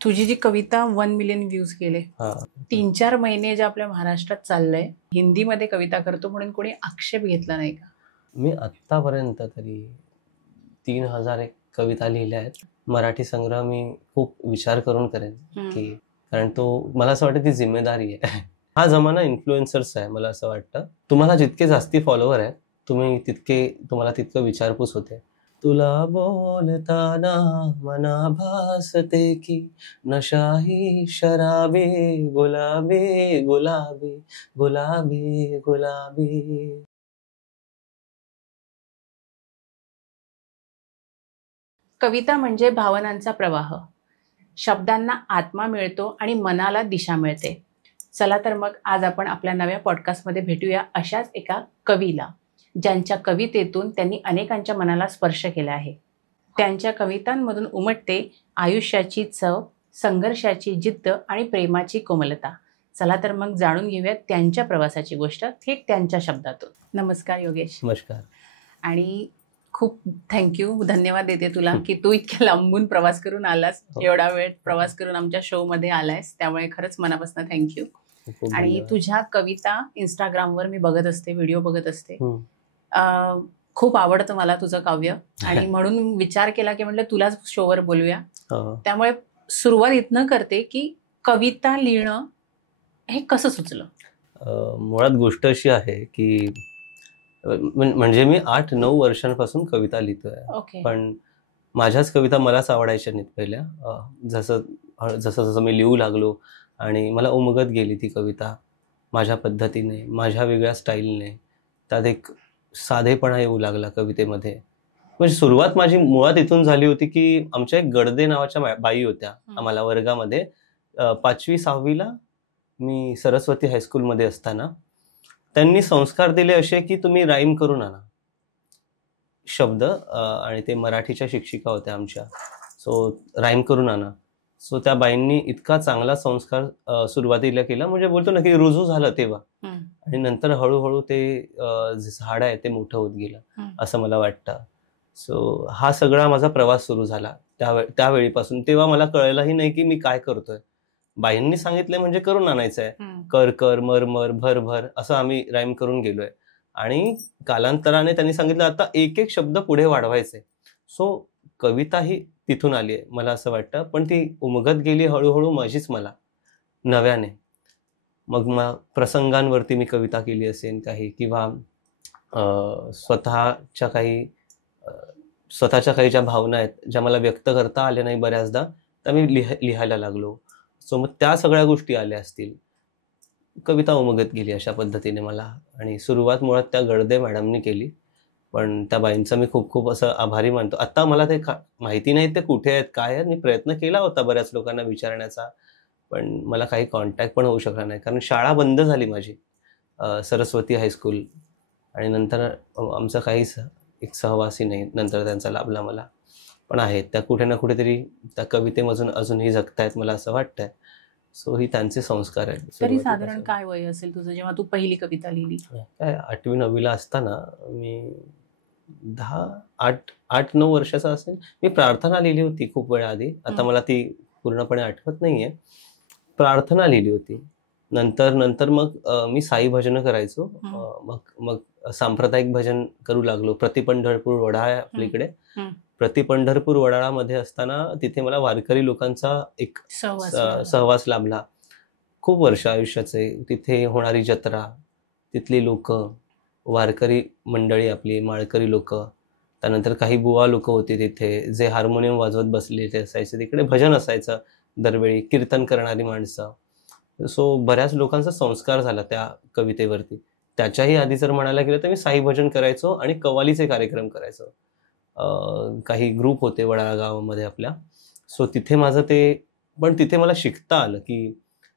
तुझी जी कविता 1 million views गेले, हा 3-4 महिने जे आपल्या महाराष्ट्रात चाललंय, हिंदीमध्ये कविता करतो म्हणून कोणी आक्षेप घेतला नाही का? मी आत्तापर्यंत तरी 3000 एक कविता लिहिल्या आहेत. मराठी संग्रह मी खूप विचार करून करेन की कारण तो मला असं वाटतं ती जिम्मेदारी आहे. हा जमाना इन्फ्लुएन्सर्स आहे. मला असं वाटतं तुम्हाला जितके जास्ती फॉलोवर आहेत तुम्हाला तितकं विचारपूस होते. तुला बोलताना मना भासते की नशाही शराबी गुलाबी गुलाबी गुलाबी गुलाबी. कविता म्हणजे भावनांचा प्रवाह. शब्दांना आत्मा मिळतो आणि मनाला दिशा मिळते. चला तर मग आज आपण आपल्या नव्या पॉडकास्टमध्ये भेटूया अशाच एका कवीला, ज्यांच्या कवितेतून त्यांनी अनेकांच्या मनाला स्पर्श केला आहे. त्यांच्या कवितांमधून उमटते आयुष्याची चव, संघर्षाची जिद्द आणि प्रेमाची कोमलता. चला तर मग जाणून घेऊयात त्यांच्या प्रवासाची गोष्ट थेट त्यांच्या शब्दातून. नमस्कार योगेश. नमस्कार. आणि खूप थँक्यू, धन्यवाद देते तुला की तू इतक्या लांबून प्रवास करून आलास, एवढा वेळ प्रवास करून आमच्या शो मध्ये आलायस, त्यामुळे खरंच मनापासून थँक्यू. आणि तुझ्या कविता इंस्टाग्रामवर मी बघत असते, व्हिडिओ बघत असते. खूप आवडतं मला तुझं काव्य आणि म्हणून विचार केला की म्हटलं तुलाच शोवर बोलूया. त्यामुळे सुरुवात इथनं करते की कविता लिहिणं हे कसं सुचलं? मुळात गोष्ट अशी आहे की म्हणजे मी 8-9 वर्षांपासून कविता लिहितोय. पण माझ्याच कविता मलाच आवडायच्या नाहीत पहिल्या. जसं जसं मी लिहू लागलो आणि मला उमगत गेली ती कविता माझ्या पद्धतीने, माझ्या वेगळ्या स्टाईलने. त्यात एक साधेपणा येऊ लागला कवितेमध्ये. म्हणजे सुरुवात माझी मुळात इथून झाली होती की आमच्या एक गडदे नावाच्या बाई होत्या आम्हाला वर्गामध्ये. 5वी-6वीला मी सरस्वती हायस्कूलमध्ये असताना त्यांनी संस्कार दिले असे की तुम्ही राईम करून आणा शब्द. आणि ते मराठीच्या शिक्षिका होत्या आमच्या. सो राईम करून आणा. सो त्या बाईंनी इतका चांगला संस्कार सुरुवातीला केला, म्हणजे बोलतो ना की रुजू झालं तेव्हा. आणि नंतर हळूहळू ते जे झाड आहे ते मोठं होत गेलं असं मला वाटतं. सो हा सगळा माझा प्रवास सुरू झाला त्यावेळीपासून. तेव्हा मला कळलंही नाही की मी काय करतोय. बाईंनी सांगितलंय म्हणजे करून आणायचंय. कर कर मर मर भर भर असं आम्ही राईम करून गेलोय. आणि कालांतराने त्यांनी सांगितलं आता एक एक शब्द पुढे वाढवायचे. सो कविता ही तिथून आली आहे मला असं वाटतं. पण ती उमगत गेली हळूहळू माझीच मला नव्याने. मग प्रसंगांवरती मी कविता केली असेल काही, किंवा स्वतःच्या काही ज्या भावना आहेत ज्या मला व्यक्त करता आल्या नाही बऱ्याचदा, त्या मी लिहायला लागलो. सो मग त्या सगळ्या गोष्टी आल्या असतील. कविता उमगत गेली अशा पद्धतीने मला. आणि सुरुवात मुळात त्या गडदे मॅडमनी केली. पण त्या बाईंचा मी खूप खूप असं आभारी मानतो. आता मला ते माहिती नाही ते कुठे आहेत काय आहेत. मी प्रयत्न केला होता बऱ्याच लोकांना विचारण्याचा, पण मला काही कॉन्टॅक्ट पण होऊ शकला नाही, कारण शाळा बंद झाली माझी, सरस्वती हायस्कूल. आणि नंतर आमचं काहीच एक सहवासी नाही नंतर त्यांचा लाभला मला. पण आहेत त्या कुठे ना कुठेतरी त्या कवितेमधून अजूनही जगतायत मला असं वाटतंय. सो ही त्यांचे संस्कार आहेत. तरी साधारण काय वय असेल तुझं जेव्हा तू पहिली कविता लिहिली? काय 8वी-9वीला असताना मी 8-9 वर्षाचा असेल. मी प्रार्थना लिहिली होती खूप वेळा आधी. आता मला ती पूर्णपणे आठवत नाहीये. प्रार्थना लिहिली होती. नंतर मग मी साई भजन करायचो. मग सांप्रदायिक भजन करू लागलो. प्रतिपंढरपूर वडाळा आपल्याकडे. प्रतिपंढरपूर वडाळामध्ये असताना तिथे मला वारकरी लोकांचा एक सहवास लाभला. खूप वर्ष आयुष्याचे. तिथे होणारी जत्रा, तिथली लोक, वारकरी मंडळी आपली, माळकरी लोक, त्यानंतर काही बुवा लोक होते तिथे जे हार्मोनियम वाजवत बसलेले असायचे. तिकडे भजन असायचं दरवेळी, कीर्तन करणारी माणसं. सो बऱ्याच लोकांचा संस्कार झाला त्या कवितेवरती. त्याच्याही आधी जर म्हणायला गेलं तर मी साई भजन करायचो आणि कव्वालीचे कार्यक्रम करायचो. काही ग्रुप होते वडाळा गावामध्ये आपल्या. सो तिथे माझं पण तिथे मला शिकता आलं की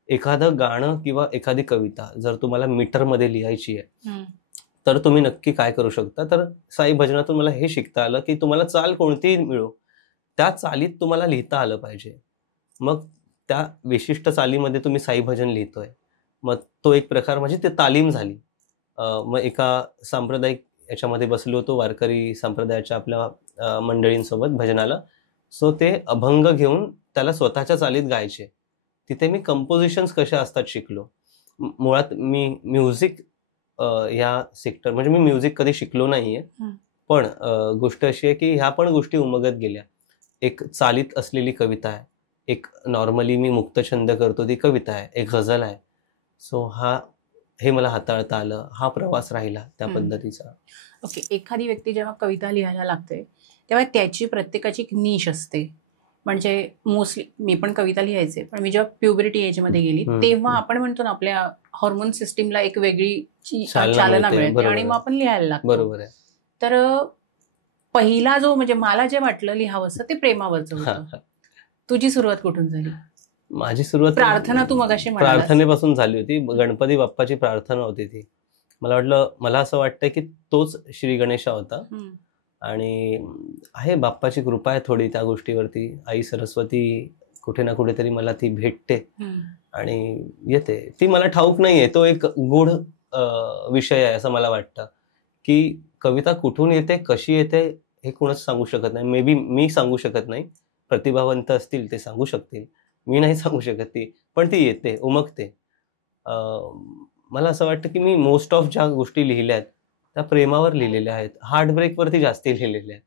एखादं गाणं किंवा एखादी कविता जर तुम्हाला मीटरमध्ये लिहायची आहे तर तुम्ही नक्की काय करू शकता. तर साई भजनातून मला हे शिकता आलं की तुम्हाला चाल कोणतीही मिळो, त्या चालीत तुम्हाला लिहिता आलं पाहिजे. मग त्या विशिष्ट चालीमध्ये तुम्ही साई भजन लिहितोय, मग तो एक प्रकार म्हणजे ते तालीम झाली. मग एका सांप्रदायिक याच्यामध्ये बसलो होतो वारकरी संप्रदायाच्या आपल्या मंडळींसोबत भजनाला. सो ते अभंग घेऊन त्याला स्वतःच्या चालीत गायचे. तिथे मी कंपोजिशन्स कशा असतात शिकलो. मुळात मी म्युझिक या सेक्टर म्हणजे मी म्युझिक कधी शिकलो नाहीये, पण गोष्ट अशी आहे की ह्या पण गोष्टी उमगत गेल्या. एक चालीत असलेली कविता आहे, एक नॉर्मली मी मुक्तछंद करतो ती कविता आहे, एक गझल आहे. सो हे मला हाताळता आलं, हा प्रवास राहिला त्या पद्धतीचा. ओके. एखादी व्यक्ती जेव्हा कविता लिहायला लागते तेव्हा त्याची प्रत्येकाची एक निश असते. म्हणजे मोस्टली मी पण कविता लिहायचे, पण मी जेव्हा प्युबरिटी एजमध्ये गेली तेव्हा आपण म्हणतो ना आपल्या हॉर्मोन सिस्टीमला एक वेगळी चालना मिळते आणि मग आपण लिहायला लागतो. बरोबर आहे. तर पहिला जो म्हणजे मला जे वाटलं लिहावंसं ते प्रेमावरचं होतं. तुझी सुरुवात कुठून झाली? माझी सुरुवात प्रार्थना, तू मगाशी प्रार्थनेपासून झाली होती. गणपती बाप्पाची प्रार्थना होती ती. मला वाटलं, मला असं वाटतंय की तोच श्री गणेशा होता आणि आहे बाप्पाची कृपा आहे थोडी त्या गोष्टीवरती. आई सरस्वती कुठे ना कुठेतरी मला ती भेटते आणि येते. ती मला ठाऊक नाहीये, तो एक गूढ विषय आहे असं मला वाटतं की कविता कुठून येते, कशी येते हे कोणच सांगू शकत नाही. मे बी मी सांगू शकत नाही, प्रतिभावंत असतील ते सांगू शकतील, मी नाही सांगू शकत ती, पण ती येते, उमगते. मला असं वाटतं की मी मोस्ट ऑफ ज्या गोष्टी लिहिल्या आहेत त्या प्रेमावर लिहिलेल्या आहेत, हार्टब्रेकवरती जास्ती लिहिलेल्या आहेत,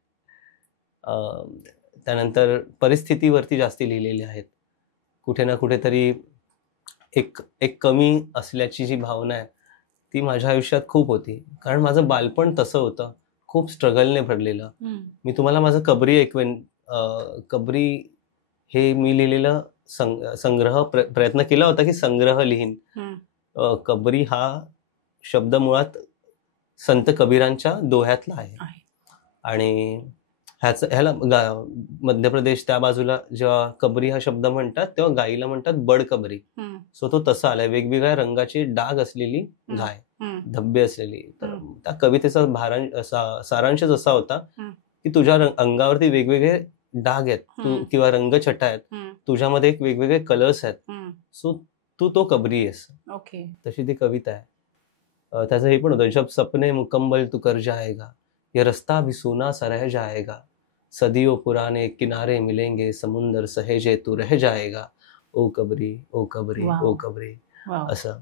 त्यानंतर परिस्थितीवरती जास्ती लिहिलेल्या आहेत. कुठे ना कुठेतरी एक कमी असल्याची जी भावना आहे ती माझ्या आयुष्यात खूप होती, कारण माझं बालपण तसं होतं, खूप स्ट्रगलने भरलेलं. मी तुम्हाला माझं कबरी ऐकवेन. कबरी हे मी लिहिलेलं संग्रह प्रयत्न केला होता की संग्रह लिहीन. कबरी हा शब्द मुळात संत कबीरांच्या दोह्यातला आहे आणि ह्याला मध्य प्रदेश त्या बाजूला जेव्हा कबरी हा शब्द म्हणतात तेव्हा गाईला म्हणतात बडकबरी. सो तो तसा आलाय, वेगवेगळ्या रंगाची डाग असलेली गाय, धब्बे असलेली. तर त्या कवितेचा सारांशच असा होता की तुझ्या अंगावरती वेगवेगळे डाग आहेत किंवा रंगछटा आहेत, तुझ्यामध्ये एक वेगवेगळे कलर्स आहेत, सो तू तो कबरी आहेस. ओके. तशी ती कविता आहे. त्याचं हे पण होतं, जब सपने मुकम्मल तू कर जाएगा, ये रस्ता भी सूना सा रह जाएगा, सदियों पुराने किनारे मिलेंगे, समुंदर सहेजे तू रह जाएगा, ओ कबरी ओ कबरी ओ कबरी. असं.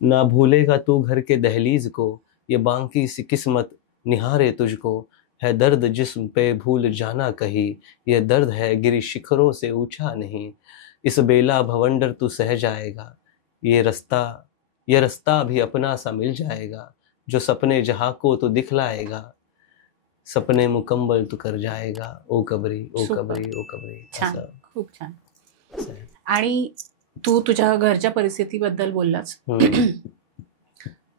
ना भूलेगा तू घर के दहलीज को, ये बांकी सी किस्मत निहारे तुझको, है दर्द जिस्म पे भूल जाना कहीं, ये दर्द है गिरी शिखरों से ऊंचा नहीं, इस बेला भवंडर तू सह जाएगा, ये रास्ता भी अपना सा मिल जाएगा, जो सपने जहां को तू दिखलाएगा, सपने मुकम्मल तू कर जाएगा, ओ कबरी ओ कबरी ओ कबरी. छान, खूप छान. आणि तू तुझ्या घरच्या परिस्थितीबद्दल बोललास.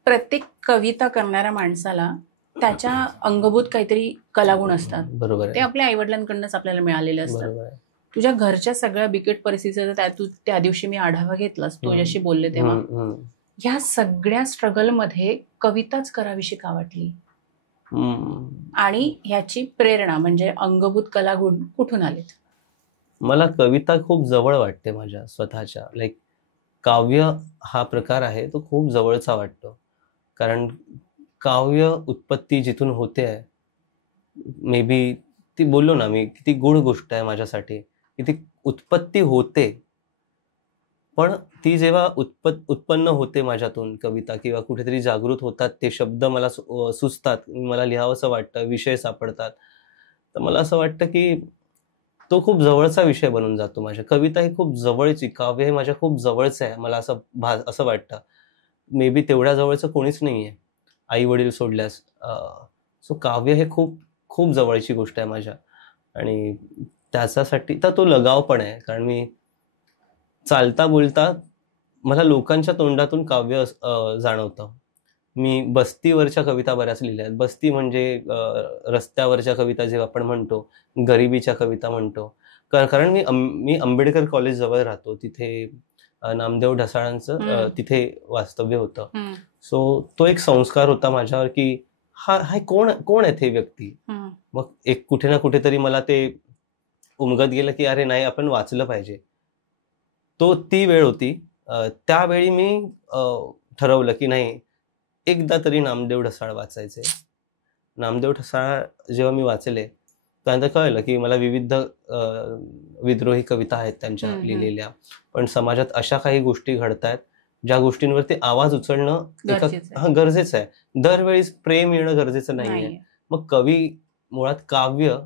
प्रत्येक कविता करणाऱ्या माणसाला त्याच्या अंगभूत काहीतरी कलागुण असतात. बरोबर. ते आपल्या आईवडिलांकडूनच आपल्याला मिळालेले असतात. तुझ्या घरच्या सगळ्या बिकट परिस्थितीचा त्या दिवशी मी आढावा घेतलास, तुझ्याशी बोलले तेव्हा. ह्या सगळ्या स्ट्रगलमध्ये कविताच करावीशी का वाटली आणि ह्याची प्रेरणा म्हणजे अंगभूत कलागुण कुठून आलेत? मला कविता खूप जवळ वाटते माझ्या स्वतःच्या. लाईक काव्य हा प्रकार आहे तो खूप जवळचा वाटतो, कारण काव्य उत्पत्ती जिथून होते आहे, मे बी ती बोललो ना मी किती गूढ गोष्ट आहे माझ्यासाठी, की ती उत्पत्ती होते, पण ती जेव्हा उत्पन्न होते माझ्यातून कविता किंवा कुठेतरी जागृत होतात, ते शब्द मला सुचतात, मला लिहावंसं वाटतं, विषय सापडतात, तर मला असं वाटतं की तो खूप जवळचा विषय बनून जातो माझ्या. कविता ही खूप जवळची, काव्य हे माझ्या खूप जवळचं आहे, मला असं वाटतं. मे बी तेवढ्या जवळचं कोणीच नाही आहे आई वडील सोडल्यास. सो काव्य हे खूप खूप जवळची गोष्ट आहे माझ्या आणि त्याच्यासाठी तर तो लगाव पण आहे, कारण मी चालता बोलता मला लोकांच्या तोंडातून काव्य जाणवतं. मी बस्तीवरच्या कविता बऱ्याच लिहिल्या आहेत. बस्ती म्हणजे रस्त्यावरच्या कविता जेव्हा आपण म्हणतो, गरिबीच्या कविता म्हणतो, कारण मी आंबेडकर कॉलेज जवळ राहतो, तिथे नामदेव ढसाळांचं तिथे वास्तव्य होतं. सो तो एक संस्कार होता माझ्यावर की हा कोण आहेत हे व्यक्ती. मग एक कुठे ना कुठेतरी मला ते उमगत गेलं की अरे नाही, आपण वाचलं पाहिजे. ती वेळ होती. त्यावेळी मी ठरवलं की नाही, एकदा तरी नामदेव ढसाळ वाचायचे. नामदेव ढसाळ जेव्हा मी वाचले त्यानंतर कळलं की मला विविध विद्रोही कविता आहेत त्यांच्या लिहिलेल्या, पण समाजात अशा काही गोष्टी घडतायत ज्या गोष्टींवरती आवाज उचलणं गरजेचं आहे. दरवेळी प्रेम येणं गरजेचं नाहीये. मग कवी मुळात काव्य,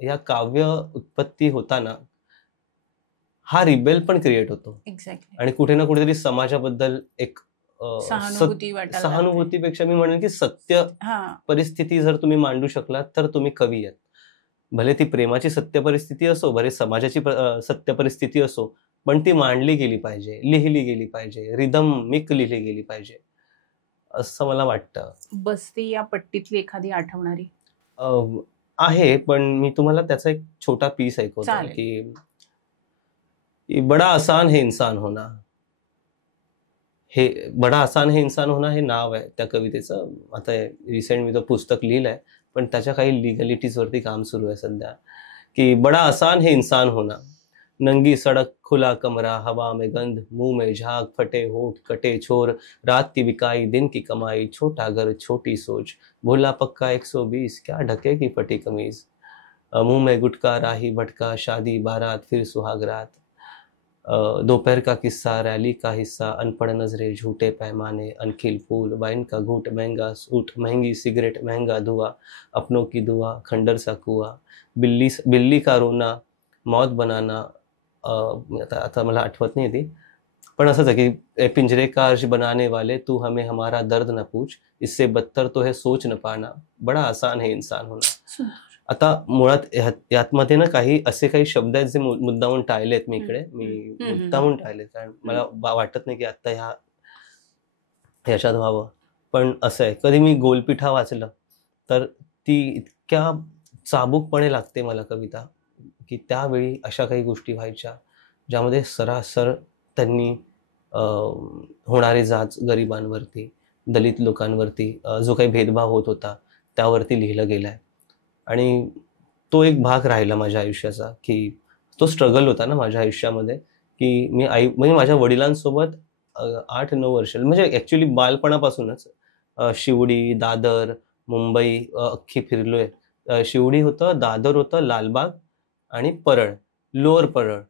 या काव्य उत्पत्ती होताना हा रिबेल पण क्रिएट होतो. आणि कुठे ना कुठेतरी समाजाबद्दल एक सहानुभूतीपेक्षा मी म्हणेन की सत्य परिस्थिती जर तुम्ही मांडू शकलात तर तुम्ही कवी आहेत. भले ती प्रेमाची सत्य परिस्थिती असो, भले समाजाची सत्य परिस्थिती असो, पण ती मांडली गेली पाहिजे, लिहिली गेली पाहिजे, रिदमिक लिहिली गेली पाहिजे, असं मला वाटतं. बस्ती या पट्टीतली एखादी आठवणारी आहे, पण मी तुम्हाला त्याचा एक छोटा पीस ऐकवतो की बडा आसान है इंसान होना. हे बडा आसान है इंसान होना हे नाव आहे त्या कवितेचं. आता रिसेंट मी तो पुस्तक लिहिलंय, पण त्याच्या काही लिगलिटीज वरती काम सुरू आहे सध्या. की बडा आसान है इंसान होना, नंगी सड़क, खुला कमरा, हवा में गंध, मुंह में झाग, फटे होठ, कटे छोर, रात की बिकाई, दिन की कमाई, छोटा घर, छोटी सोच, भोला पक्का 120, क्या ढके की फटी कमीज, मुंह में गुटका, राही भटका, शादी बारात, फिर सुहागरात, दोपहर का किस्सा, रैली का हिस्सा, अनपढ़ नजरे, झूठे पैमाने, अनखिल फूल, वाइन का घूट, महंगा सूट, महंगी सिगरेट, महंगा धुआं, अपनों की दुआ, खंडर सा कुआ, बिल्ली का रोना, मौत बनाना. आता मला आठवत नाही ती, पण असंच आहे की पिंजरे का अर्श बनाने वाले, तू हमें हमारा दर्द न पूछ, इससे बदतर तो है सोच न पाना, बडा आसान है इंसान होना. आता मुळात यातमध्ये ना काही असे काही शब्द आहेत जे मुद्दामून टाळलेत मी इकडे. मी मुद्दामून टाळलेत कारण मला वाटत नाही की आता ह्याच्यात व्हावं. पण असं आहे, कधी मी गोलपिठा वाचलं तर ती इतक्या चाबूकपणे लागते मला कविता की त्यावेळी अशा काही गोष्टी व्हायच्या ज्यामध्ये सरासर त्यांनी होणारे जाच गरिबांवरती, दलित लोकांवरती जो काही भेदभाव होत होता त्यावरती लिहिलं गेलंय. आणि तो एक भाग राहिला माझ्या आयुष्याचा की तो स्ट्रगल होता ना माझ्या आयुष्यामध्ये की मी म्हणजे माझ्या वडिलांसोबत 8-9 वर्ष, म्हणजे ऍक्च्युली बालपणापासूनच शिवडी, दादर, मुंबई अख्खी फिरलोय. शिवडी होतं, दादर होतं, लालबाग आणि परळ, लोअर परळ.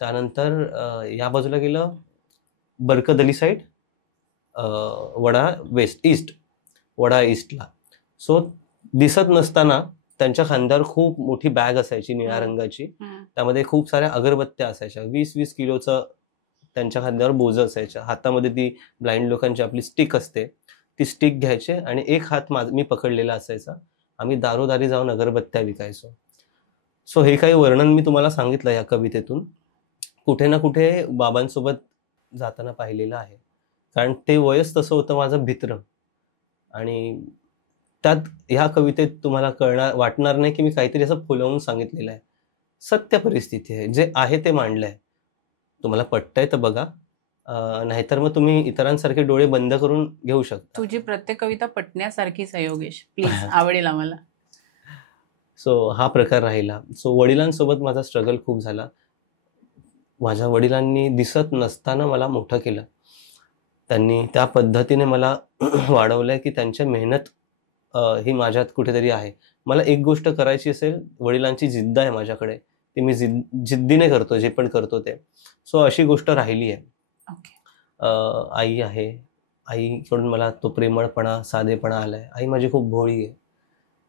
त्यानंतर या बाजूला गेलं बरकदली साईड, वडा ईस्ट, वडा ईस्टला. सो दिसत नसताना त्यांच्या खांद्यावर खूप मोठी बॅग असायची निळ्या रंगाची, त्यामध्ये खूप साऱ्या अगरबत्त्या असायच्या, 20-20 किलोचं त्यांच्या खांद्यावर बोज असायच्या. हातामध्ये ती ब्लाइंड लोकांची आपली स्टिक असते, ती स्टिक घ्यायचे आणि एक हात मी पकडलेला असायचा. आम्ही दारोदारी जाऊन अगरबत्त्या विकायचो. सो हे काही वर्णन मी तुम्हाला सांगितलं या कवितेतून, कुठे ना कुठे बाबांसोबत जाताना पाहिलेलं आहे. कारण ते वयच तसं होतं माझं भित्र. आणि त्यात ह्या कवितेत तुम्हाला वाटणार नाही की मी काहीतरी असं फुलवून सांगितलेलं आहे. सत्य परिस्थिती आहे, जे आहे ते मांडलंय. तुम्हाला पटतंय तर बघा, नाहीतर मग तुम्ही इतरांसारखे डोळे बंद करून घेऊ शकता. तुझी प्रत्येक कविता पटण्यासारखीच आहे योगेश, प्लीज आवडेल आम्हाला. सो हा प्रकार राहिला. सो वडिलांसोबत माझा स्ट्रगल खूप झाला. माझ्या वडिलांनी दिसत नसताना मला मोठं केलं. त्यांनी त्या पद्धतीने मला वाढवलंय की त्यांच्या मेहनत ही माझ्यात कुठेतरी आहे. मला एक गोष्ट करायची असेल, वडिलांची जिद्द आहे माझ्याकडे, ती मी जिद्दीने करतो जे पण करतो ते. सो अशी गोष्ट राहिली आहे. आई आहे, आईकडून मला तो प्रेमळपणा, साधेपणा आलाय. आई माझी खूप भोळी आहे,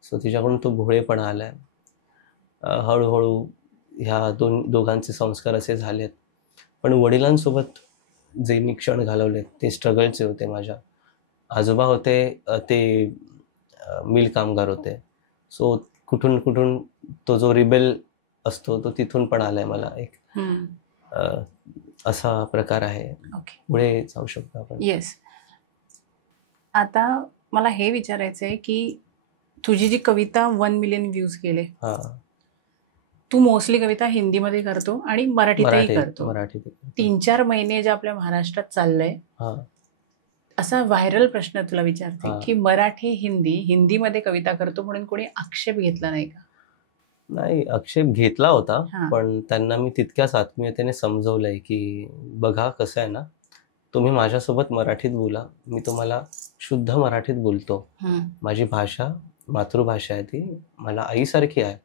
सो तिच्याकडून तो भोळेपणा आलाय. हळूहळू ह्या दोघांचे संस्कार असे झालेत. पण वडिलांसोबत जे मी क्षण घालवलेत ते स्ट्रगलचे होते. माझ्या आजोबा होते ते मिल कामगार होते. सो कुठून कुठून तो जो रिबेल असतो तो तिथून पण आलाय मला. एक असा प्रकार आहे. पुढे जाऊ शकतो आपण. येस. आता मला हे विचारायचं आहे की तुझी जी कविता 1 मिलियन व्ह्यूज गेले, तू मोस्टली कविता हिंदीमध्ये करतो आणि मराठीतही करतो. 3-4 महिने जे आपल्या महाराष्ट्रात चाललंय, असा व्हायरल प्रश्न तुला विचारते की मराठी हिंदीमध्ये कविता करतो म्हणून कोणी आक्षेप घेतला नाही का? नाही, आक्षेप घेतला होता, पण त्यांना मी तितक्याच आत्मीयतेने समजवलंय की बघा कसं आहे ना, तुम्ही माझ्यासोबत मराठीत बोला, मी तुम्हाला शुद्ध मराठीत बोलतो. माझी भाषा मातृभाषा आहे, ती मला आईसारखी आहे.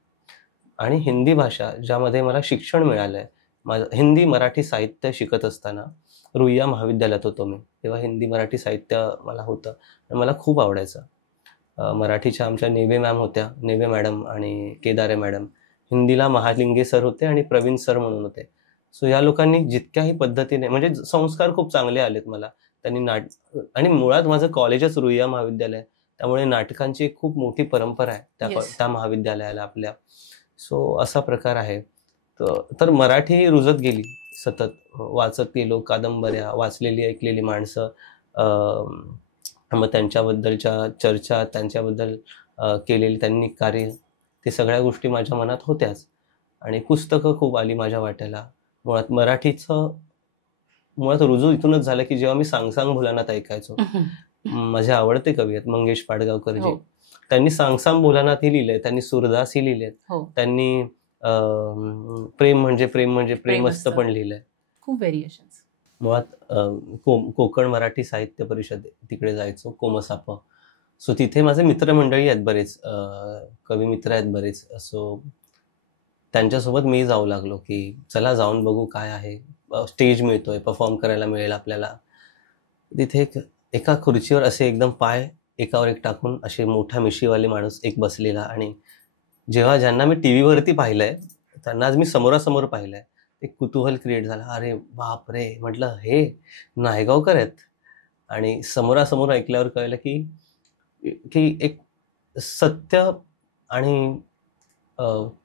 आणि हिंदी भाषा ज्यामध्ये मला शिक्षण मिळालंय. माझं हिंदी मराठी साहित्य शिकत असताना रुईया महाविद्यालयात होतो मी, तेव्हा हिंदी मराठी साहित्य मला होतं आणि मला खूप आवडायचं. मराठीच्या आमच्या नेवे मॅम होत्या, नेवे मॅडम आणि केदारे मॅडम. हिंदीला महालिंगे सर होते आणि प्रवीण सर म्हणून होते. सो या लोकांनी जितक्याही पद्धतीने म्हणजे संस्कार खूप चांगले आलेत मला. त्यांनी आणि मुळात माझं कॉलेजच रुईया महाविद्यालय, त्यामुळे नाटकांची एक खूप मोठी परंपरा आहे त्या महाविद्यालयाला आपल्या. सो असा प्रकार आहे. तर मराठी रुजत गेली सतत, वाचत गेलो, कादंबऱ्या वाचलेली ऐकलेली माणसं, मग त्यांच्याबद्दलच्या चर्चा, त्यांच्याबद्दल केलेली त्यांनी कार्य, ते सगळ्या गोष्टी माझ्या मनात होत्याच. आणि पुस्तकं खूप आली माझ्या वाट्याला. मुळात रुजू इथूनच झालं की जेव्हा मी सांग सांग भोलानाथ ऐकायचो. माझे आवडते कवी आहेत मंगेश पाडगावकरजी. त्यांनी सांग सांग भोलानाथ ही लिहिलंय, त्यांनी सूरदास ही लिहिलेत, त्यांनी प्रेम म्हणजे प्रेम म्हणजे प्रेम असतं पण लिहिलंय. खूप व्हेरिएशन. मुळात कोकण मराठी साहित्य परिषद तिकडे जायचो, कोमसाप. सो तिथे माझे मित्रमंडळी आहेत बरेच, कवी मित्र आहेत बरेच. सो त्यांच्यासोबत मी जाऊ लागलो की चला जाऊन बघू काय आहे, स्टेज मिळतोय, परफॉर्म करायला मिळेल आपल्याला. तिथे एका खुर्चीवर असे एकदम पाय एकावर एक टाकून असे मोठा मिशीवाले माणूस एक बसलेला, आणि जेव्हा ज्यांना मी टी व्हीवरती पाहिलंय त्यांना आज मी समोरासमोर पाहिलंय, एक कुतूहल क्रिएट झाला. अरे बाप रे, म्हटलं हे नायगावकर आहेत. आणि समोरासमोर ऐकल्यावर कळलं की एक सत्य आणि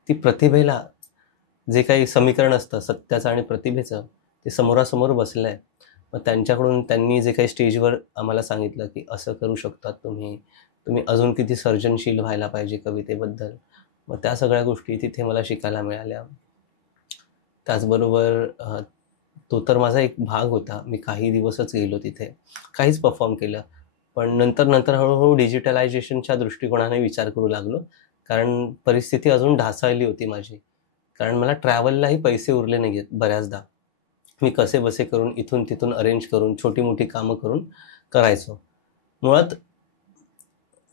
ती प्रतिभेला जे काही समीकरण असतं सत्याचं आणि प्रतिभेचं, ते समोरासमोर बसलंय. मग त्यांच्याकडून त्यांनी जे काही स्टेजवर आम्हाला सांगितलं की असं करू शकतात तुम्ही अजून किती सर्जनशील व्हायला पाहिजे कवितेबद्दल, मग त्या सगळ्या गोष्टी तिथे मला शिकायला मिळाल्या. त्याचबरोबर तो तर माझा एक भाग होता. मी काही दिवसच गेलो तिथे, काहीच परफॉर्म केलं. पण नंतर हळूहळू डिजिटलायझेशनच्या दृष्टिकोनाने विचार करू लागलो, कारण परिस्थिती अजून ढासळली होती माझी. कारण मला ट्रॅव्हललाही पैसे उरले नाही आहेत बऱ्याचदा. मी कसे बसे करून इथून तिथून अरेंज करून छोटी मोठी कामं करून करायचो. मुळात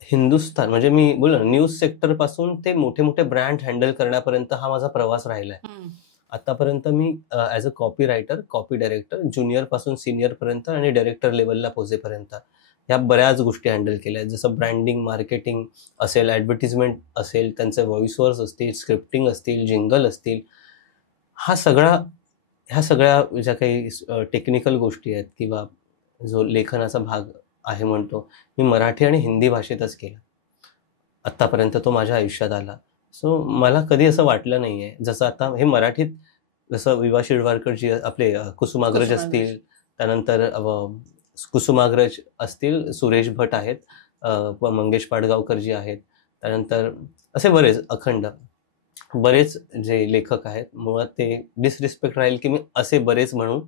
हिंदुस्थान म्हणजे मी बोललो न्यूज सेक्टर पासून ते मोठे मोठे ब्रँड हँडल करण्यापर्यंत हा माझा प्रवास राहिलाय. आतापर्यंत मी as a copy writer, copy director, junior पासून सिनियर पर्यंत आणि डायरेक्टर लेवलला पोहोचेपर्यंत ह्या बऱ्याच गोष्टी हँडल केल्या आहेत. जसं ब्रँडिंग, मार्केटिंग असेल, ॲडव्हर्टिजमेंट असेल, त्यांचे व्हॉइसवर्स असतील, स्क्रिप्टिंग असतील, जिंगल असतील, ह्या सगळ्या ज्या काही टेक्निकल गोष्टी आहेत किंवा जो लेखनाचा भाग आहे म्हणतो, मी मराठी आणि हिंदी भाषेतच केला. आत्तापर्यंत तो माझ्या आयुष्यात आला. सो मला कधी असं वाटलं नाही आहे, जसं आता हे मराठीत जसं विवा शिरवाडकरजी आपले कुसुमाग्रज असतील, त्यानंतर कुसुमाग्रज असतील, सुरेश भट आहेत, मंगेश पाडगावकरजी आहेत, त्यानंतर असे बरेच जे लेखक आहेत. मुळात ते डिसरिस्पेक्ट राहील की मी असे बरेच म्हणू,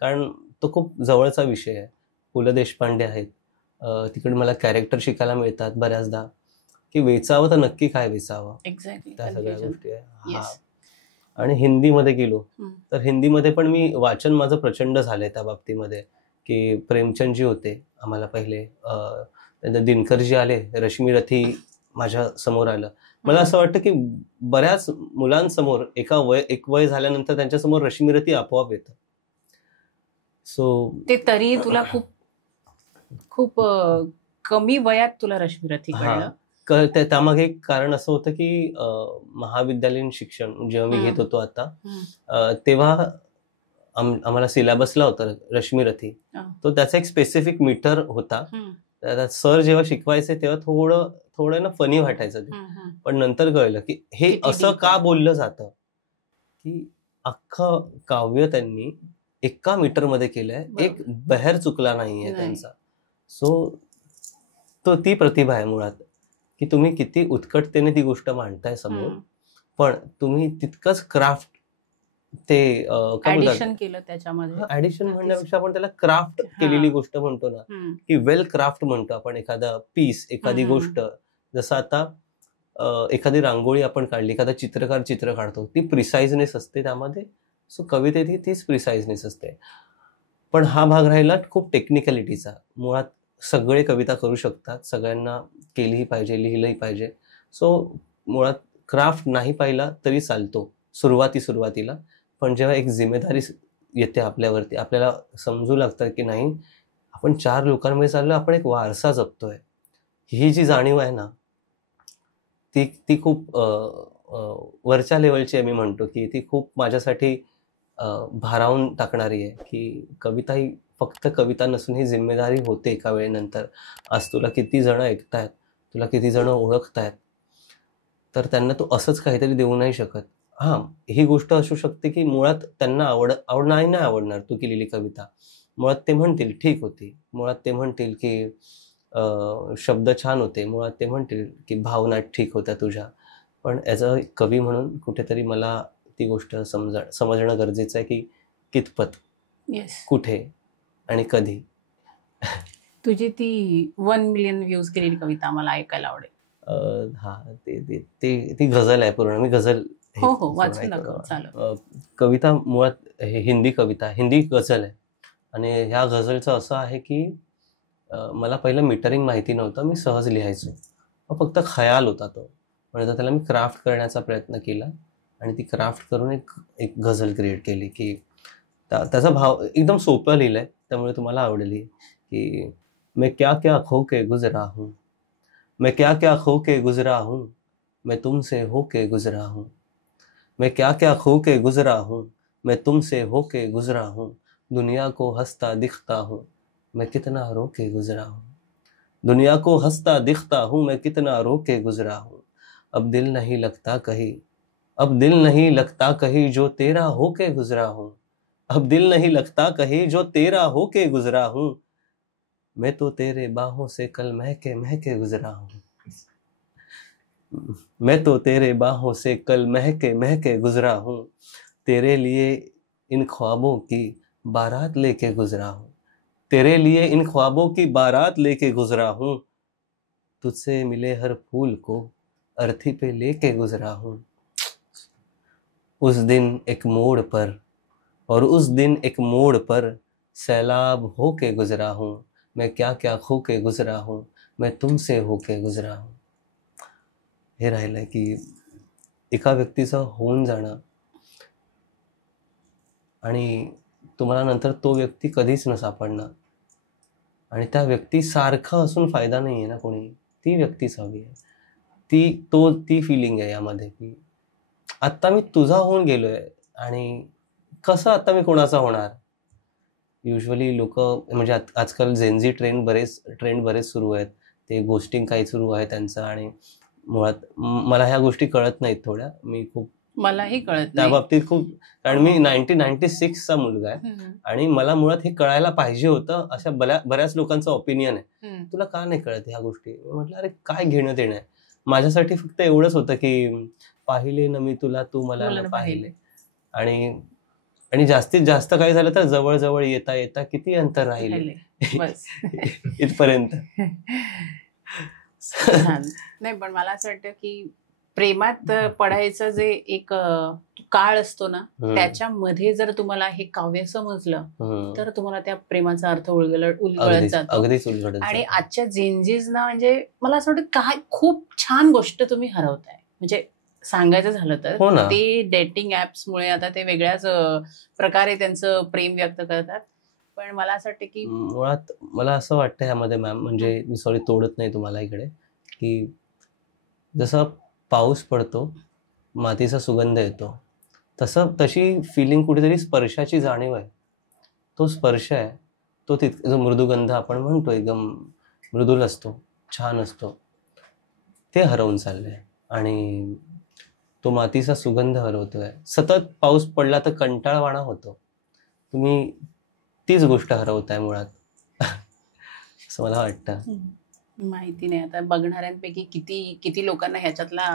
कारण तो खूप जवळचा विषय आहे. पु ल देशपांडे आहेत, तिकडे मला कॅरेक्टर शिकायला मिळतात बऱ्याचदा, की वेचावं तर नक्की काय वेचावं, त्या सगळ्या गोष्टी आहे. आणि हिंदीमध्ये गेलो तर हिंदीमध्ये पण मी वाचन माझं प्रचंड झालंय त्या बाबतीमध्ये, की प्रेमचंदजी होते आम्हाला पहिले, नंतर दिनकरजी आले, रश्मी रथी माझ्या समोर आलं. मला असं वाटतं की बऱ्याच मुलांसमोर एक वय झाल्यानंतर त्यांच्यासमोर रश्मी रथी आपोआप येतं. सो ते तरी तुला खूप कमी वयात तुला रश्मी रथी कळलं. त्यामागे एक कारण असं होतं की महाविद्यालयीन शिक्षण जेव्हा मी घेत होतो आता, तेव्हा आम्हाला सिलेबसला होता रश्मी रथी. तो त्याचा एक स्पेसिफिक मीटर होता. सर जेव्हा शिकवायचे तेव्हा थोडं ना फनी वाटायचं ते. पण नंतर कळलं की हे असं का बोललं जातं, की अख्खं काव्य त्यांनी एका मीटरमध्ये केलंय, एक बहेर चुकला नाहीये त्यांचा. सो ती प्रतिभा आहे मुळात, की तुम्ही किती उत्कटतेने ती गोष्ट मांडताय समोर, पण तुम्ही तितकंच क्राफ्ट ते ऍडिशन केलं त्याच्यामध्ये. ऍडिशन म्हणण्यापेक्षा आपण त्याला क्राफ्ट केलेली गोष्ट म्हणतो ना, की वेल क्राफ्ट म्हणतो आपण एखादा पीस, एखादी गोष्ट. जसं आता एखादी रांगोळी आपण काढली, एखादा चित्रकार चित्र काढतो, ती प्रिसाइजनेस असते त्यामध्ये. सो कवितेत ही तीच प्रिसाइजनेस असते. पण हा भाग राहिला खूप टेक्निकॅलिटीचा. मुळात सगळे कविता करू शकतात, सगळ्यांना केलीही पाहिजे, लिहिलंही पाहिजे. सो मुळात क्राफ्ट नाही पाहिला तरी चालतो सुरुवातीला, पण जेव्हा एक जिम्मेदारी येते आपल्यावरती, आपल्याला समजू लागतं की नाही, आपण 4 लोकांमध्ये चाललो, आपण एक वारसा जपतोय, ही जी जाणीव आहे ना, ती खूप वरच्या लेवलची आहे. मी म्हणतो की ती खूप माझ्यासाठी भारावून टाकणारी आहे, की कविता ही फक्त कविता नसून ही जिम्मेदारी होते एका वेळेनंतर. आज तुला किती जण ऐकतायत, तुला किती जण ओळखतायत, तर त्यांना तू असंच काहीतरी देऊ नाही शकत. हां, ही गोष्ट असू शकते की मुळात त्यांना नाही आवडणार तू केलेली कविता. मुळात ते म्हणतील ठीक होती, मुळात ते म्हणतील की शब्द छान होते, मुळात ते म्हणतील की भावना ठीक होत्या तुझ्या. पण ॲज अ कवी म्हणून कुठेतरी मला ती गोष्ट समजणं गरजेचं आहे की कितपत, कुठे आणि कधी. तुझी ती 1 मिलियन व्ह्यूज केलेली कविता मला ऐकायला आवडेल. हा, ती गझल आहे पूर्ण. मी गझल कविता मुळात हिंदी कविता, हिंदी गझल आहे. आणि ह्या गझलचं असं आहे की मला पहिलं मीटरिंग माहिती नव्हतं, मी सहज लिहायचो, फक्त खयाल होता तो. म्हणजे त्याला मी क्राफ्ट करण्याचा प्रयत्न केला आणि ती क्राफ्ट करून एक गझल क्रिएट केली की त्याचा भाव एकदम सोपं लिहिलंय, त्यामुळे तुम्हाला आवडेल. की मैं क्या क्या खो के गुजरा हूँ, मैं क्या क्या खो के गुजरा हूँ, मैं तुमसे हो के गुजरा हूँ, मैं क्या क्या खो के गुजरा हूँ, मैं तुमसे हो के गुजरा हूँ, दुनिया को हंसता दिखता हूँ, मैं कितना रो के गुजरा हूँ, दुनिया को हंसता दिखता हूँ, मैं कितना रो के गुजरा हूँ, अब दिल नहीं लगता कहीं, अब दिल नहीं लगता कहीं जो तेरा हो के गुजरा हूँ, अब दिल नहीं लगता कहीं जो तेरा हो के गुजरा हूँ, मैं तो तेरे बाहों से कल महके महके गुजरा हूँ, मैं तो तेरे बाहों से कल महके महके गुजरा हूँ, तेरे लिए इन ख्वाबों की बारात लेके गुजरा हूँ, तेरे लिए इन ख्वाबों की बारात लेके गुजरा हूँ, तुझसे मिले हर फूल को अर्थी पे लेके गुजरा हूँ, उस दिन एक मोड़ पर, और उस दिन एक मोड़ पर सैलाब हो के गुजरा हूँ, मैं क्या क्या खो के गुजरा हूँ, मैं तुमसे हो के गुजरा हूँ. हे राहिलंय की एका व्यक्तीचं होऊन जाणं आणि तुम्हाला नंतर तो व्यक्ती कधीच न सापडणं, आणि त्या व्यक्ती सारखं असून फायदा नाही आहे ना, कोणी ती व्यक्तीच हवी आहे. ती फिलिंग आहे यामध्ये की आत्ता मी तुझा होऊन गेलोय आणि कसं आता मी कोणाचा होणार. युजली लोक म्हणजे आजकाल जेनझी ट्रेंड बरेच सुरू आहेत, ते गोष्टी काही सुरू आहे त्यांचं, आणि मुळात मला ह्या गोष्टी कळत नाहीत थोड्या. मी खूप, मलाही कळत त्या बाबतीत खूप, कारण मी 1996चा मुलगा आहे आणि मला मुळात हे कळायला पाहिजे होतं. अशा बऱ्याच लोकांचं ओपिनियन आहे, तुला का नाही कळत ह्या गोष्टी. म्हटलं अरे काय घेणं देणं आहे. माझ्यासाठी फक्त एवढंच होतं की पाहिले न मी तुला, तू मला न पाहिले. आणि जास्तीत जास्त काय झालं तर जवळ येता येता किती अंतर राहिले इथपर्यंत. नाही, पण मला असं वाटतं की प्रेमात पडायचं जे एक काळ असतो ना, त्याच्यामध्ये जर तुम्हाला हे काव्य समजलं तर तुम्हाला त्या प्रेमाचा अर्थ उलगडत जातो. आणि आजच्या जेनजीजना म्हणजे मला असं वाटतं काय खूप छान गोष्ट तुम्ही हरवताय. म्हणजे सांगायचं झालं तर ते डेटिंग ऍप्समुळे आता ते वेगळ्याच प्रकारे त्यांचं प्रेम व्यक्त करतात. पण मला असं वाटतं की मुळात मला असं वाटतं ह्यामध्ये मॅम, म्हणजे मी सॉरी तोडत नाही तुम्हाला इकडे, की जसं पाऊस पडतो, मातीचा सुगंध येतो, तशी फिलिंग कुठेतरी स्पर्शाची जाणीव आहे. तो स्पर्श आहे, तो जो मृदुगंध आपण म्हणतो एकदम मृदुल असतो, छान असतो, ते हरवून चाललंय. आणि तो मातीचा सुगंध हरवतोय. सतत पाऊस पडला तर कंटाळवाणा होतो, तुम्ही तीच गोष्ट हरवताय मुळात असं मला वाटतं. माहिती नाही आता बघणाऱ्यांपैकी किती लोकांना ह्याच्यातला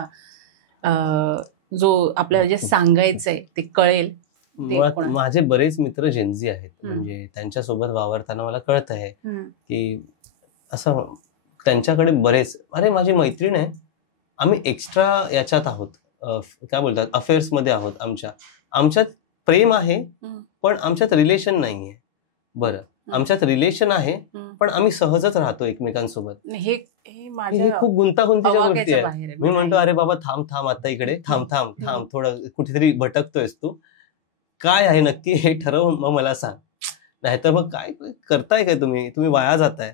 जो आपल्याला जे सांगायचंय ते कळेल. मुळात माझे बरेच मित्र जेनझी आहेत, म्हणजे त्यांच्यासोबत वावरताना मला कळत आहे की असं त्यांच्याकडे बरेच, अरे माझी मैत्रीण आहे, आम्ही एक्स्ट्रा याच्यात आहोत, काय बोलतात, अफेअर्स मध्ये आहोत, आमच्यात प्रेम आहे पण आमच्यात रिलेशन नाहीये. बरं, आमच्यात रिलेशन आहे पण आम्ही सहजच राहतो एकमेकांसोबत. हे माझ्या खूप गुंतागुंतीच्या गोष्टी बाहेर आहे. आहे. मी म्हणतो अरे बाबा थांब आता इकडे थांब थोडं कुठेतरी भटकतोयस तू, काय आहे नक्की हे ठरव, मग मला सांग. नाहीतर मग काय करताय काय तुम्ही वाया जाताय.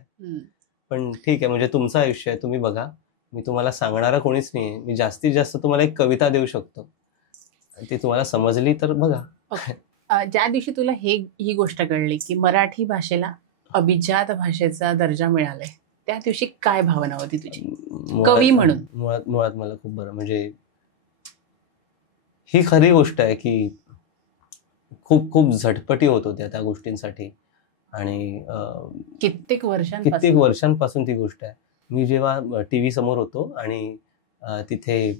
पण ठीक आहे, म्हणजे तुमचं आयुष्य आहे, तुम्ही बघा. मी तुम्हाला सांगणारा कोणीच नाहीये. मी जास्तीत जास्त तुम्हाला एक कविता देऊ शकतो, ती तुम्हाला समजली तर बघा. ज्या दिवशी तुला ही गोष्ट कळली की मराठी भाषेला अभिजात भाषेचा दर्जा मिळालाय, त्या दिवशी काय भावना होती तुझी कवी म्हणून? मुळात मला खूप बरं, म्हणजे ही खरी गोष्ट आहे की खूप खूप झटपटी होत होत्या त्या गोष्टींसाठी. आणि कित्येक वर्षांपासून ती गोष्ट आहे. मी जेव्हा टीव्ही समोर होतो आणि तिथे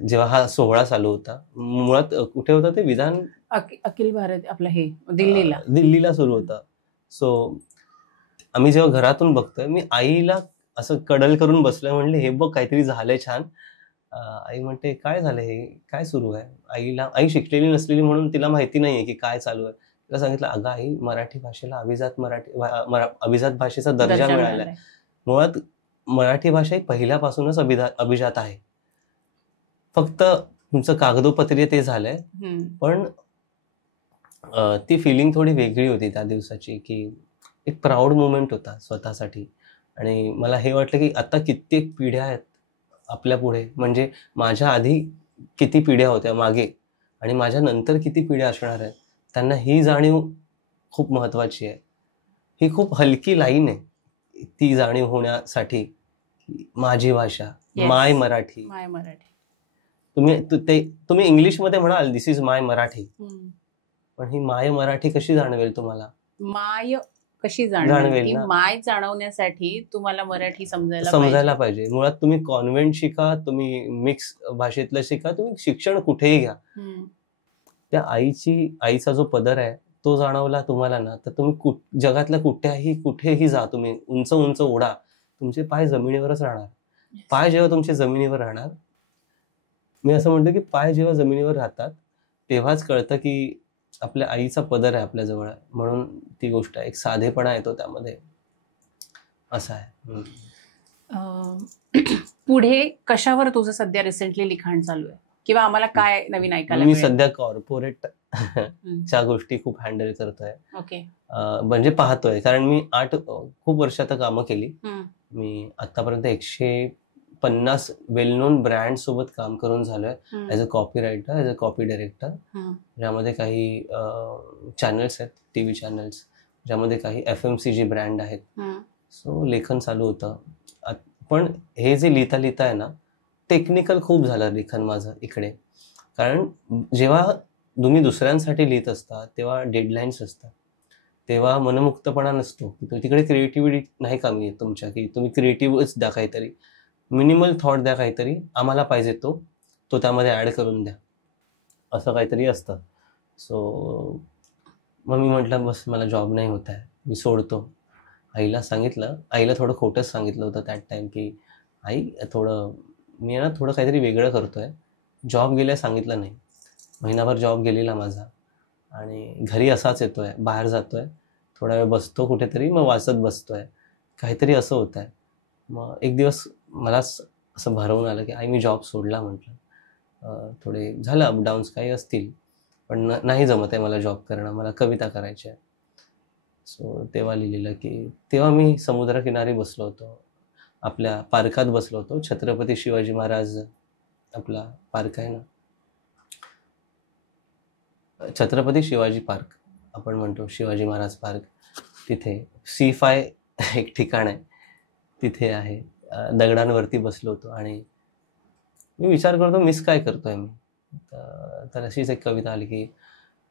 जेव्हा हा सोहळा चालू होता, मुळात कुठे होता ते, विधान अखिल भारत आपलं हे दिल्लीला सुरू होता. सो आम्ही जेव्हा घरातून बघतोय, मी आईला असं कडल करून बसलोय, म्हणले हे बघ काहीतरी झालंय छान. आई म्हणते काय झालंय, हे काय सुरू आहे? आई शिकलेली नसलेली म्हणून तिला माहिती नाहीये की काय चालू आहे. तिला सांगितलं अगं आई, मराठी भाषेला अभिजात भाषेचा दर्जा मिळालाय. मुळात मराठी भाषा ही पहिल्यापासूनच अभिजात आहे. फक्त तुमचं कागदोपत्री ते झालंय. पण ती फिलिंग थोडी वेगळी होती त्या दिवसाची, की एक प्राऊड मुवमेंट होता स्वतःसाठी. आणि मला हे वाटलं की आता कित्येक पिढ्या आहेत आपल्या पुढे, म्हणजे माझ्या आधी किती पिढ्या होत्या मागे आणि माझ्या नंतर किती पिढ्या असणार आहेत, त्यांना ही जाणीव खूप महत्वाची आहे. ही खूप हलकी लाईन आहे ती जाणीव होण्यासाठी. माझी भाषा, माय मराठी. तुम्ही इंग्लिशमध्ये म्हणाल दिस इज माय मराठी, पण ही माय मराठी कशी जाणवेल तुम्हाला? माय कशी जाणवेल? माय जाणवण्यासाठी तुम्हाला मराठी समजायला पाहिजे. मुळात तुम्ही कॉन्व्हेंट शिका, तुम्ही मिक्स भाषेतलं शिका, तुम्ही शिक्षण कुठेही घ्या, त्या आईचा जो पदर आहे तो जाणवला तुम्हाला ना, तर तुम्ही जगातल्या कुठेही जा, तुम्ही उंच उंच ओढा, तुमचे पाय जमिनीवरच राहणार. पाय जेव्हा तुमचे जमिनीवर राहणार, मी असं म्हणतो की पाय जेव्हा जमिनीवर राहतात तेव्हाच कळतं की आपल्या आईचा पदर आहे आपल्या जवळ, म्हणून ती गोष्ट आहे. एक साधेपणा येतो त्यामध्ये, असं आहे. पुढे कशावर तुझं सध्या रिसेंटली लिखाण चालू आहे, किंवा आम्हाला काय नवीन ऐकायला? मी सध्या कॉर्पोरेट च्या गोष्टी खूप हँडल करतोय. म्हणजे पाहतोय, कारण मी खूप वर्ष आता कामं केली. मी आतापर्यंत 150 वेल नोन ब्रँड सोबत काम करून झालोय as a copy writer, as a copy director. ज्यामध्ये काही चॅनल्स आहेत, टीव्ही चॅनल्स, ज्यामध्ये काही FMCG ब्रँड आहेत. सो लेखन चालू होतं. पण हे जे लिहिता आहे ना, टेक्निकल खूप झालं लेखन माझं इकडे. कारण जेव्हा तुम्ही दुसऱ्यांसाठी लिहित असता तेव्हा डेडलाईन्स असतात, तेव्हा मनमुक्तपणा नसतो. तिकडे क्रिएटिव्हिटी नाही कामी येत तुमच्या, की तुम्ही क्रिएटिव्हच द्या, काहीतरी मिनिमल थॉट द्या, काहीतरी आम्हाला पाहिजे तो त्यामध्ये ऍड करून द्या, असं काहीतरी असतं. सो मग मी म्हटलं बस मला जॉब नाही होत आहे, मी सोडतो. आईला थोडं खोटंच सांगितलं होतं दॅट टाइम, की आई मी ना थोडं काहीतरी वेगळं करतोय, जॉब गेल्या सांगितलं नाही. महिनाभर जॉब गेलेला माझा, आणि घरी असाच येतोय, बाहेर जातोय, थोडा वेळ बसतो कुठेतरी, मग वाचत बसतोय, काहीतरी असं होत आहे. मग एक दिवस मला असं भरवून आलं की आई मी जॉब सोडला. म्हटलं थोडे झालं अपडाऊन्स काही असतील, पण नाही जमत आहे मला जॉब करणं, मला कविता करायची आहे. सो तेव्हा लिहिलेलं की तेव्हा मी समुद्रकिनारी बसलो होतो, आपल्या पार्कात बसलो होतो. छत्रपती शिवाजी महाराज आपला पार्क आहे ना, छत्रपती शिवाजी पार्क आपण म्हणतो, शिवाजी महाराज पार्क, तिथे C5 एक ठिकाण आहे, तिथे आहे. दगडांवरती बसलो होतो आणि मी विचार करतो मिस काय करतोय मी. तर अशीच एक कविता आली की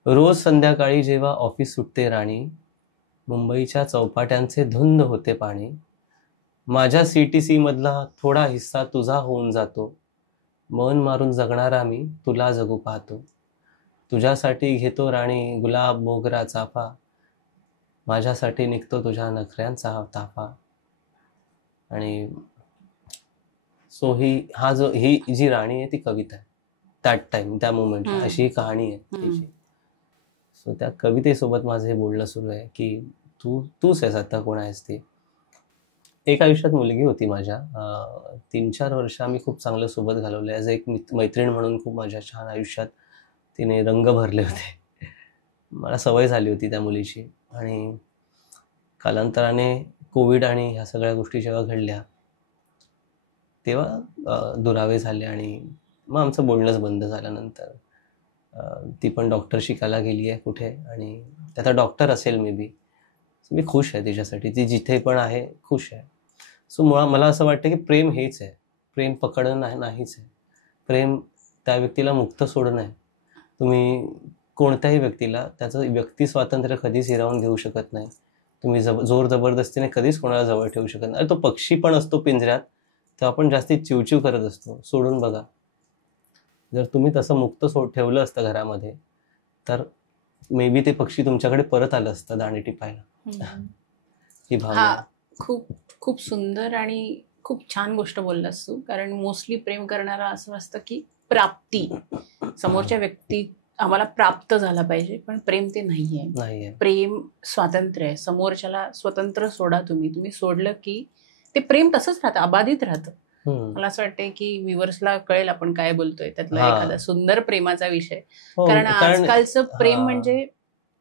रोज संध्याकाळी जेव्हा ऑफिस सुटते राणी, मुंबईच्या चौपाट्यांचे धुंद होते पाणी, माझ्या CTC मधला थोडा हिस्सा तुझा होऊन जातो, मन मारून जगणारा मी तुला जगू पाहतो, तुझ्यासाठी घेतो राणी गुलाब मोगरा चाफा, माझ्यासाठी निघतो तुझ्या नखऱ्यांचा ताफा. आणि सो ही जी राणी आहे ती कविता आहे दॅट टाइम, त्या मोमेंट, अशी ही कहाणी आहे तिची. सो त्या कवितेसोबत माझं हे बोलणं सुरू आहे की तूच आहेस आता, कोण आहेस ती. एक आयुष्यात मुलगी होती माझ्या. 3-4 वर्ष आम्ही खूप चांगलं सोबत घालवले. ॲज एक मैत्रीण म्हणून खूप माझ्या छान आयुष्यात तिने रंग भरले होते. मला सवय झाली होती त्या मुलीची. आणि कालांतराने कोविड आणि ह्या सगळ्या गोष्टी जेव्हा घडल्या तेव्हा दुरावे झाले आणि मग आमचं बोलणंच बंद झालं. नंतर ती पण डॉक्टर शिकायला गेली आहे कुठे आणि त्याचा डॉक्टर असेल मे बी. मी खुश आहे तिच्यासाठी. ती जिथे पण आहे खुश आहे. सो मला असं वाटतं की प्रेम हेच आहे. प्रेम पकडणं नाहीच आहे. प्रेम त्या व्यक्तीला मुक्त सोडणं आहे. तुम्ही कोणत्याही व्यक्तीला त्याचं व्यक्ती स्वातंत्र्य कधीच हिरावून घेऊ शकत नाही. तुम्ही जोर जबरदस्तीने कधीच कोणाला जवळ ठेवू शकत नाही. तो पक्षी पण असतो पिंजऱ्यात, तर आपण जास्ती चिवचिव करत असतो. सोडून बघा. जर तुम्ही तसं मुक्त ठेवलं असतं घरामध्ये तर मे बी ते पक्षी तुमच्याकडे परत आलं असतं दाणे टिपायला. ही भावना. खूप खूप सुंदर आणि खूप छान गोष्ट बोललास तू. कारण मोस्टली प्रेम करणारा असं असतं की प्राप्ती, समोरच्या व्यक्ती आम्हाला प्राप्त झाला पाहिजे, पण प्रेम ते नाहीये. प्रेम स्वातंत्र्य आहे. समोरच्याला स्वतंत्र सोडा. तुम्ही सोडलं की ते प्रेम तसंच राहतं, अबाधित राहतं. मला असं वाटतंय की व्ह्युअर्सला कळेल आपण काय बोलतोय. त्यातला एखादा सुंदर प्रेमाचा विषय. कारण आजकालचं प्रेम म्हणजे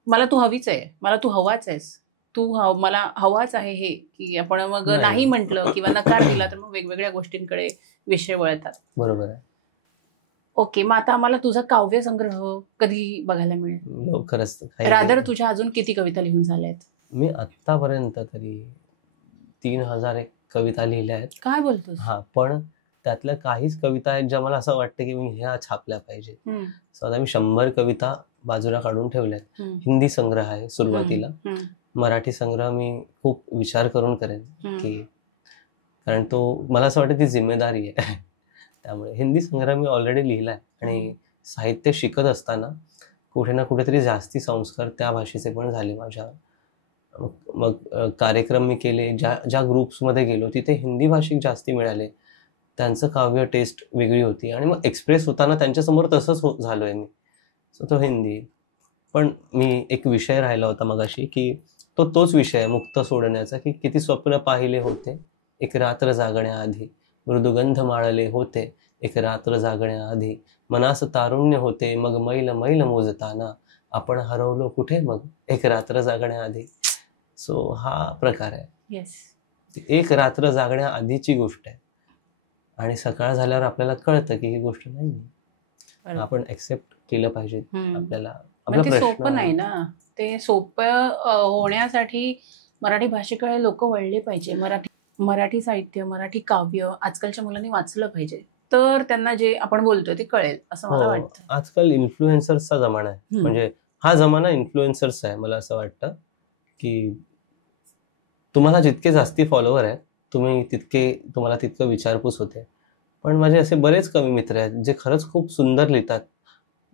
मला तू हवीच आहे, मला तू हवाच आहेस, तू मला हवाच आहे, हे की आपण मग नाही म्हटलं किंवा नकार दिला तर मग वेगवेगळ्या गोष्टींकडे विषय वळतात. बरोबर आहे. ओके, मग आता आम्हाला तुझा काव्य संग्रह कधी बघायला मिळेल? लवकरच. रादर तुझ्या अजून किती कविता लिहून झाल्या आहेत? मी आतापर्यंत तरी 3000 कविता लिहिल्या आहेत. काय बोलतोस? पण त्यातल्या काहीच कविता आहेत ज्या मला असं वाटतं की मी ह्या छापल्या पाहिजेत. आता मी 100 कविता बाजूला काढून ठेवल्यात. हिंदी संग्रह आहे सुरुवातीला. मराठी संग्रह मी खूप विचार करून करेन की, कारण तो मला असं वाटतं ती जिम्मेदारी आहे. त्यामुळे हिंदी संग्रह मी ऑलरेडी लिहिलाय. आणि साहित्य शिकत असताना कुठे ना कुठेतरी जास्ती संस्कार त्या भाषेचे पण झाले माझ्यावर. मग कार्यक्रम मी केले, ज्या ग्रुप्समध्ये गेलो तिथे हिंदी भाषिक जास्ती मिळाले. त्यांचं काव्य टेस्ट वेगळी होती आणि मग एक्सप्रेस होताना त्यांच्यासमोर तसंच झालोय मी. सो तो हिंदी. पण मी एक विषय राहिला होता मगाशी की तोच विषय मुक्त सोडण्याचा, की किती स्वप्न पाहिले होते एक रात्र जागण्याआधी, मृदुगंध माळले होते एक रात्र जागण्याआधी, मनास तारुण्य होते मग मैल मैल मोजताना, आपण हरवलो कुठे मग एक रात्र जागण्याआधी. सो हा प्रकार आहे. एक रात्र जागण्याआधीची गोष्ट आहे आणि सकाळ झाल्यावर आपल्याला कळतं की ही गोष्ट नाही. आपण एक्सेप्ट केलं पाहिजे. आपल्याला सोपं नाही ना. ते सोपं होण्यासाठी मराठी भाषेकडे लोक वळले पाहिजे. मराठी साहित्य, मराठी काव्य आजकालच्या मुलांनी वाचलं पाहिजे, तर त्यांना जे आपण बोलतोय ते कळेल असं मला वाटतं. आजकाल इन्फ्लुएन्सर्सचा जमाना आहे. म्हणजे हा जमाना इन्फ्लुएन्सर्सचा आहे. मला असं वाटतं की तुम्हाला जितके जास्ती फॉलोवर आहेत तुम्हाला तितकं विचारपूस होते. पण माझे असे बरेच कवी मित्र आहेत जे खरंच खूप सुंदर लिहितात,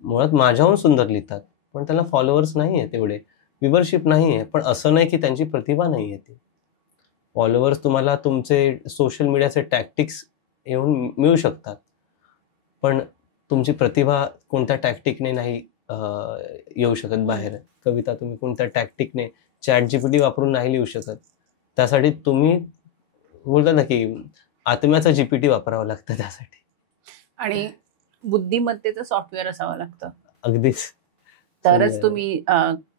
मुळात माझ्याहून सुंदर लिहितात, पण त्याला फॉलोअर्स नाही आहेत, तेवढे व्ह्यूवरशिप नाही आहे. पण असं नाही की त्यांची प्रतिभा नाही आहे. ती फॉलोअर्स तुम्हाला तुमचे सोशल मीडियाचे टॅक्टिक्स येऊन मिळू शकतात, पण तुमची प्रतिभा कोणत्या टॅक्टिकने नाही येऊ शकत बाहेर. कविता तुम्ही कोणत्या टॅक्टिकने ChatGPT वापरून नाही लिहू शकत. त्यासाठी तुम्ही बोलता ना की आत्म्याचा GPT वापरावं लागतं त्यासाठी. आणि बुद्धिमत्तेचं सॉफ्टवेअर असावं लागतं. अगदीच. तरच तुम्ही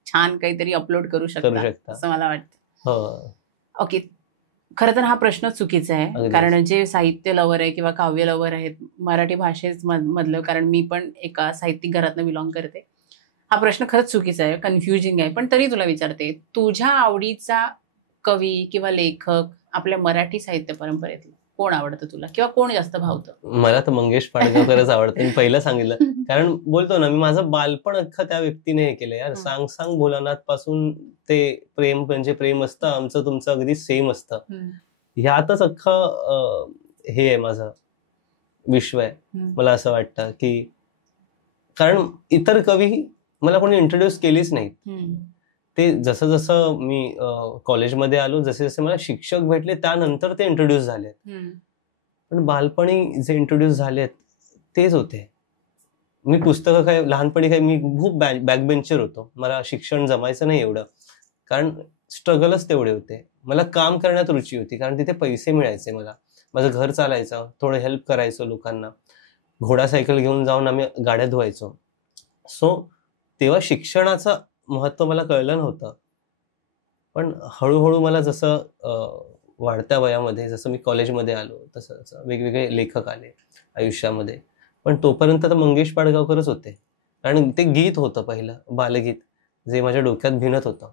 छान काहीतरी अपलोड करू शकता असं मला वाटतं. ओके, खरं तर हा प्रश्न चुकीचा आहे. कारण जे साहित्य लवर आहे किंवा काव्य लवर आहेत मराठी भाषेच मधलं, कारण मी पण एका साहित्यिक घरातनं बिलॉंग करते, हा प्रश्न खरंच चुकीचा आहे, कन्फ्युजिंग आहे. पण तरी तुला विचारते, तुझ्या आवडीचा कवी किंवा लेखक आपल्या मराठी साहित्य परंपरेतला कोण आवडतं तुला, किंवा कोण जास्त भावतं? मला तर मंगेश पाडगावकरच आवडतं. मी पहिलं सांगितलं, कारण बोलतो ना मी माझं बालपण अख्खं त्या व्यक्तीने हे केलं यार. सांग सांग भोलानाथ पासून ते प्रेम म्हणजे प्रेम असतं, आमचं तुमचं अगदी सेम असतं. ह्यातच अख्खं हे आहे माझं विश्व आहे. मला असं वाटतं की कारण इतर कवी मला कोणी इंट्रोड्यूस केलीच नाहीत. ते जसं जसं मी कॉलेजमध्ये आलो, जसे जसे मला शिक्षक भेटले त्यानंतर ते इंट्रोड्यूस झालेत. पण बालपणी जे इंट्रोड्यूस झालेत तेच होते. मी पुस्तकं काय लहानपणी काय मी खूप बॅकबेंचर होतो. मला शिक्षण जमायचं नाही एवढं, कारण स्ट्रगलच तेवढे होते. मला काम करण्यात रुची होती, कारण तिथे पैसे मिळायचे. मला माझं घर चालायचं, थोडं हेल्प करायचो लोकांना, घोडासायकल घेऊन जाऊन आम्ही गाड्या धुवायचो. सो तेव्हा शिक्षणाचं महत्व मला कळलं नव्हतं. पण हळूहळू मला जसं वाढत्या वयामध्ये जसं मी कॉलेजमध्ये आलो तसं वेगवेगळे लेखक आले आयुष्यामध्ये. पण तोपर्यंत तर मंगेश पाडगावकरच होते, आणि ते गीत होतं पहिलं बालगीत, जे माझ्या डोक्यात भिनत होतं.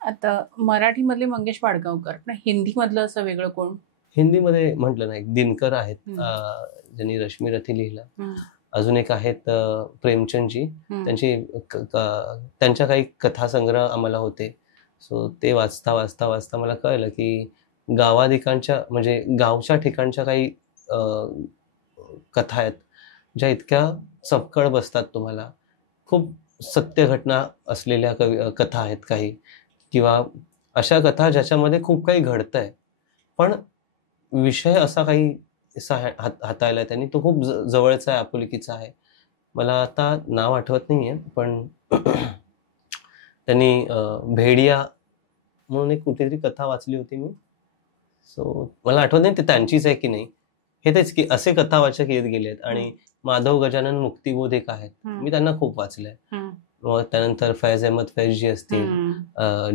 आता मराठीमधले मंगेश पाडगावकर, पण हिंदीमधलं असं वेगळं कोण? हिंदीमध्ये म्हटलं नाही, दिनकर आहेत, ज्यांनी रश्मी रथी लिहिलं. अजून एक आहेत प्रेमचंदजी, त्यांच्या काही कथासंग्रह आम्हाला होते. सो ते वाचता वाचता वाचता मला कळलं की गावाधिकांच्या म्हणजे गावच्या ठिकाणच्या काही कथा आहेत ज्या इतक्या चपकळ बसतात तुम्हाला. खूप सत्य घटना असलेल्या कथा आहेत काही, किंवा अशा कथा ज्याच्यामध्ये खूप काही घडतंय, पण विषय असा काही हाताळला त्यांनी, तो खूप जवळचा आहे, आपुलकीचा आहे. मला आता नाव आठवत नाहीये, पण त्यांनी भेडिया म्हणून एक कुठेतरी कथा वाचली होती मी. सो मला आठवत नाही ते त्यांचीच आहे की नाही. हे तेच की असे कथावाचक येत गेलेत. आणि माधव गजानन मुक्तिबोध एक आहेत, मी त्यांना खूप वाचलंय. मग त्यानंतर फैज अहमद फैज जी असतील,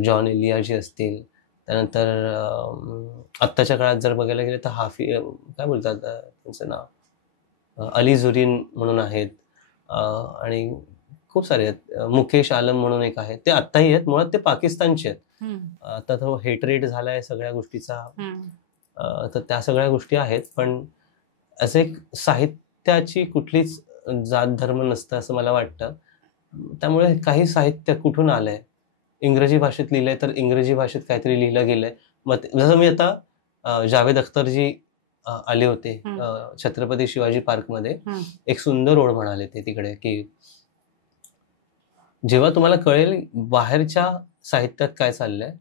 जॉन एलिया जी असतील, त्यानंतर आत्ताच्या काळात जर बघायला गेलं तर काय बोलतात त्यांचं नाव, अली झुरीन म्हणून आहेत, आणि खूप सारे आहेत. मुकेश आलम म्हणून एक आहे, ते आत्ताही आहेत, मुळात ते पाकिस्तानचे आहेत. आता तो हेटरेट झालाय सगळ्या गोष्टीचा, तर त्या सगळ्या गोष्टी आहेत. पण असं एक साहित्याची कुठलीच जात धर्म नसतं असं मला वाटतं. त्यामुळे काही साहित्य कुठून आलंय, इंग्रजी भाषेत लिहिलंय तर इंग्रजी भाषेत काहीतरी लिहिलं गेलंय. मग जसं मी आता जावेद अख्तरजी आले होते छत्रपती शिवाजी पार्कमध्ये, एक सुंदर ओळ म्हणाले ते तिकडे, की जेव्हा तुम्हाला कळेल बाहेरच्या साहित्यात काय चाललंय,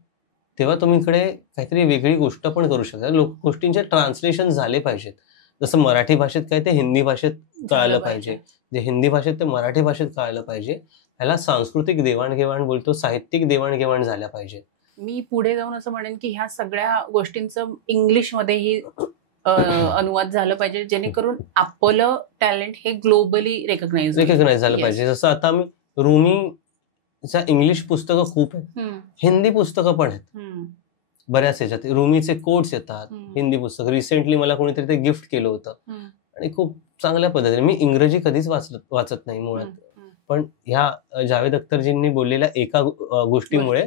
तेव्हा तुम्ही इकडे काहीतरी वेगळी गोष्ट पण करू शकता. गोष्टींचे ट्रान्सलेशन झाले पाहिजेत. जसं मराठी भाषेत काय ते हिंदी भाषेत कळालं पाहिजे, जे हिंदी भाषेत ते मराठी भाषेत कळालं पाहिजे. ह्याला सांस्कृतिक देवाणघेवाण बोलतो, साहित्यिक देवाणघेवाण झाल्या पाहिजे. मी पुढे जाऊन असं म्हणेन की ह्या सगळ्या गोष्टींचं इंग्लिशमध्येही अनुवाद झालं पाहिजे, जेणेकरून आपलं टॅलेंट हे ग्लोबली रेकग्नाइज झालं पाहिजे. जसं आता आम्ही रुमीच्या इंग्लिश पुस्तकं खूप आहेत, हिंदी पुस्तकं पण आहेत बऱ्याच ह्याच्यात. रुमीचे कोट्स येतात, हिंदी पुस्तक. रिसेंटली मला कोणीतरी ते गिफ्ट केलं होतं, आणि खूप चांगल्या पद्धतीने. मी इंग्रजी कधीच वाचत नाही मुळात, पण ह्या जावेद अख्तरजींनी बोललेल्या एका गोष्टीमुळे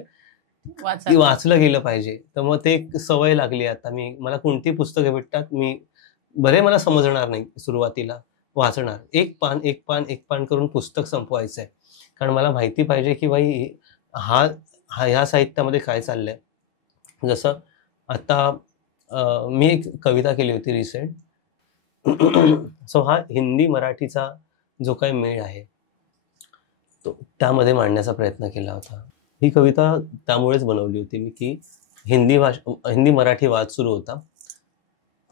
ती वाचलं गेलं पाहिजे. तर मग ते एक सवय लागली आता. मला कोणती पुस्तकं भेटतात, मला समजणार नाही सुरुवातीला, वाचणार एक पान करून पुस्तक संपवायचंय, कारण मला माहिती पाहिजे की बाई ह्या साहित्यामध्ये काय चाललंय. जसं आता मी एक कविता केली होती रिसेंट. सो हा हिंदी मराठीचा जो काही मेळ आहे तो त्यामध्ये मांडण्याचा प्रयत्न केला होता. ही कविता त्यामुळेच बनवली होती मी की हिंदी मराठी वाद सुरू होता,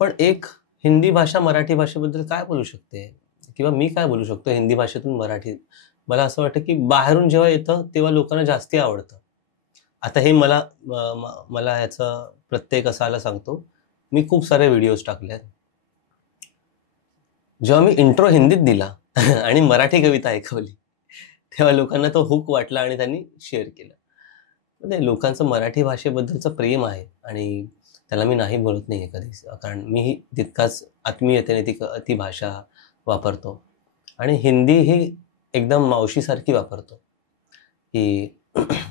पण एक हिंदी भाषा मराठी भाषेबद्दल काय बोलू शकते, किंवा मी काय बोलू शकतो हिंदी भाषेतून मराठी. मला असं वाटतं की बाहेरून जेव्हा येतं तेव्हा लोकांना जास्ती आवडतं. आता हे मला ह्याचं प्रत्येक असायला सांगतो, मी खूप सारे व्हिडिओज टाकले आहेत. जेव्हा मी इंट्रो हिंदीत दिला आणि मराठी कविता ऐकवली, तेव्हा लोकांना तो हुक वाटला आणि त्यांनी शेअर केलं. लोकांचं मराठी भाषेबद्दलचं प्रेम आहे, आणि त्याला मी नाही बोलत नाहीये कधीच, कारण मीही तितकाच आत्मीयतेने ती भाषा वापरतो. आणि हिंदी ही एकदम मावशीसारखी वापरतो, की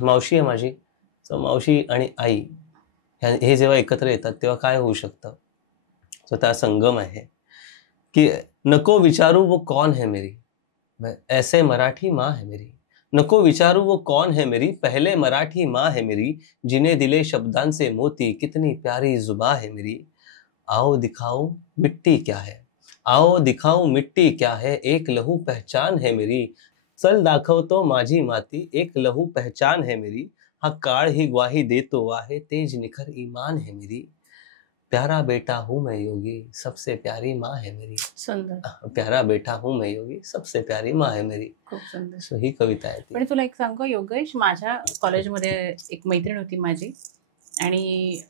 मावशी आहे माझी. सो मावशी आणि आई हे जेव्हा एकत्र येतात तेव्हा काय होऊ शकतं. सो त्या संगम आहे की नको विचारू वो कौन है मेरी, ऐसे मराठी माँ है मेरी. नको विचारू वो कौन है मेरी, पहले मराठी माँ है मेरी. जिन्हें दिले शब्दांचे मोती, कितनी प्यारी जुबां है मेरी. आओ दिखाओ मिट्टी क्या है, आओ दिखाओ मिट्टी क्या है, एक लहू पहचान है मेरी. चल दाखवतो माझी माती, एक लहू पहचान है मेरी. हा काळ ही ग्वाही देतो आहे, तेज निखर ईमान है मेरी. प्यारा बेटा हूँ मैं योगी, सबसे प्यारी माँ है मेरी. सुंदर. प्यारा बेटा हूँ मैं योगी, सबसे प्यारी माँ है मेरी. खूप सुंदर. ही कविता आहे. पण तुला एक सांगू योगेश, माझ्या कॉलेजमध्ये एक मैत्रीण होती माझी, आणि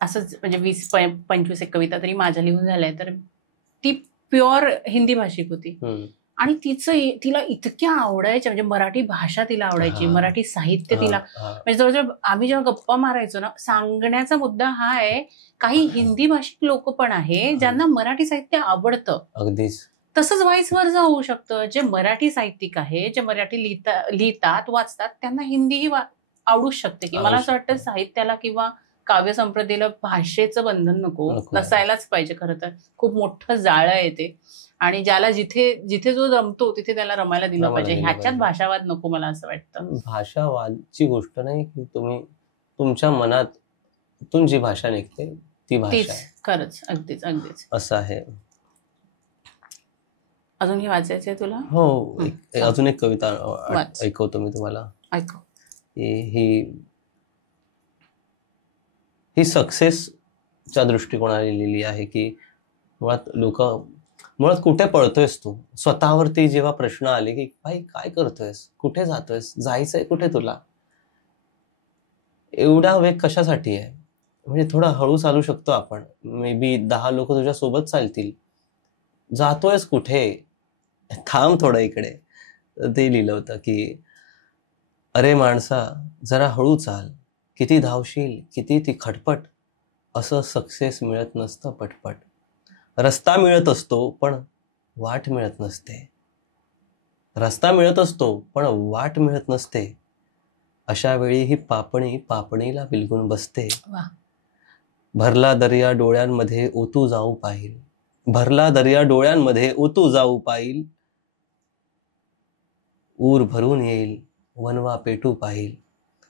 असंच म्हणजे 20-25 एक कविता तरी माझ्या लिहून झाल्या. तर ती प्युअर हिंदी भाषिक होती आणि तिला इतक्या आवडायच्या, म्हणजे मराठी भाषा तिला आवडायची, मराठी साहित्य तिला, म्हणजे जवळजवळ आम्ही जेव्हा गप्पा मारायचो ना, सांगण्याचा मुद्दा हा आहे, काही हिंदी भाषिक लोक पण आहे ज्यांना मराठी साहित्य आवडतं. अगदीच. तसंच व्हाईस वर्सा होऊ शकतं. जे मराठी साहित्यिक आहे, जे मराठी लिहितात वाचतात, त्यांना हिंदीही आवडूच शकते. की मला असं वाटतं साहित्याला किंवा काव्य संप्रदेला भाषेचं बंधन नको, नसायलाच पाहिजे. खरं तर खूप मोठं जाळं आहे ते, आणि ज्याला जिथे जो रमतो तिथे त्याला रमायला दिलं पाहिजे. ह्याच्यात भाषावाद नको, मला असं वाटतं. भाषावादची गोष्ट नाही, की तुम्ही तुमच्या मनातून जी भाषा निघते ती भाषा. खरंच, अगदीच अगदीच असं आहे. अजून हे वाचायचंय तुला? हो, अजून एक कविता ऐकवतो मी तुम्हाला. ऐकव. ही सक्सेसच्या दृष्टिकोनाने लिहिली आहे, की मुळात कुठे पळतोयस तू. स्वतःवरती जेव्हा प्रश्न आले की भाई काय करतोयस, कुठे जातोयस, जायचंय कुठे तुला, एवढा वेग कशासाठी आहे, म्हणजे थोडा हळू चालू शकतो आपण, मे बी 10 लोक तुझ्या सोबत चालतील, जातोयस कुठे, थांब थोडं इकडे. ते लिहिलं होतं की अरे माणसा जरा हळू चाल, किती धावशील किती ती खटपट, असं सक्सेस मिळत नसतं पटपट. रस्ता मिळत असतो पण वाट मिळत नसते, रस्ता मिळत असतो पण वाट मिळत नसते. अशा वेळी ही पापणी पापणीला बिलगून बसते. भरला दर्या डोळ्यांमध्ये ओतू जाऊ पाहिल, भरला दर्या डोळ्यांमध्ये ओतू जाऊ पाहिल. ऊर भरून येईल वनवा पेटू पाहिल,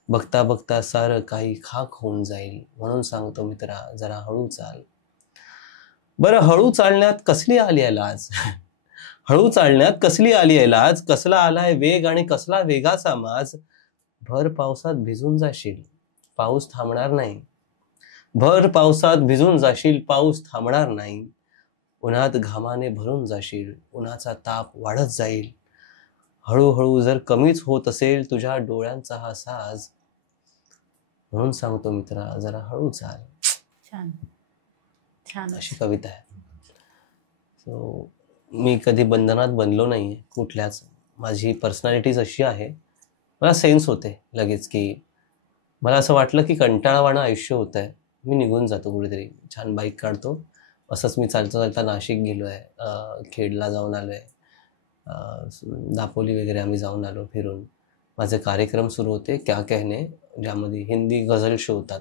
बघता बघता सारं काही खाक होऊन जाईल. म्हणून सांगतो मित्रा जरा हळू चाल. बरं, हळू चालण्यात कसली आली आहे लाज, हळू चालण्यात कसली आली आहे लाज, कसला आलाय वेग आणि कसला वेगाचा माज. भर पावसात भिजून जाशील पाऊस थांबणार नाही, भर पावसात भिजून जाशील पाऊस थांबणार नाही. उन्हात घामाने भरून जाशील उन्हाचा ताप वाढत जाईल. हळूहळू जर कमीच होत असेल तुझ्या डोळ्यांचा हा साज, म्हणून सांगतो मित्रा जरा हळू चाल. छान छान अशी कविता आहे. सो मी कधी बंधनात बनलो नाहीये कुठल्याच. माझी पर्सनॅलिटीज अशी आहे, मला सेन्स होते लगेच की मला असं वाटलं की कंटाळवाणं आयुष्य होत आहे, मी निघून जातो कुठेतरी, छान बाईक काढतो. असंच मी चालता चालता नाशिक गेलो आहे, खेडला जाऊन आलो आहे, दापोली वगैरे आम्ही जाऊन आलो फिरून. माझे कार्यक्रम सुरू होते क्या कहने, ज्यामध्ये हिंदी गझल शो होतात.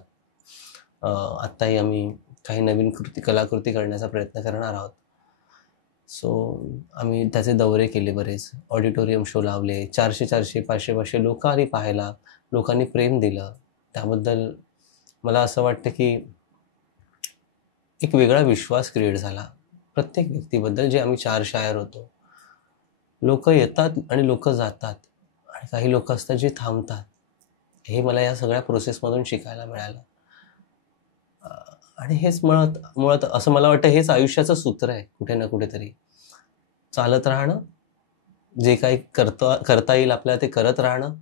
आत्ताही आम्ही काही नवीन कलाकृती करण्याचा प्रयत्न करणार आहोत. सो आम्ही त्याचे दौरे केले, बरेच ऑडिटोरियम शो लावले, 400 500 लोक आली पाहायला, लोकांनी प्रेम दिलं. त्याबद्दल मला असं वाटतं की एक वेगळा विश्वास क्रिएट झाला प्रत्येक व्यक्तीबद्दल. जे आम्ही 4 शायर होतो, लोक येतात आणि लोक जातात, आणि काही लोक असतात जे थांबतात. हे मला या सगळ्या प्रोसेसमधून शिकायला मिळालं. आणि हेच मुळात असं मला वाटतं हेच आयुष्याचं सूत्र आहे कुठे ना कुठेतरी. चालत राहणं, जे काही करता येईल आपल्याला ते करत राहणं,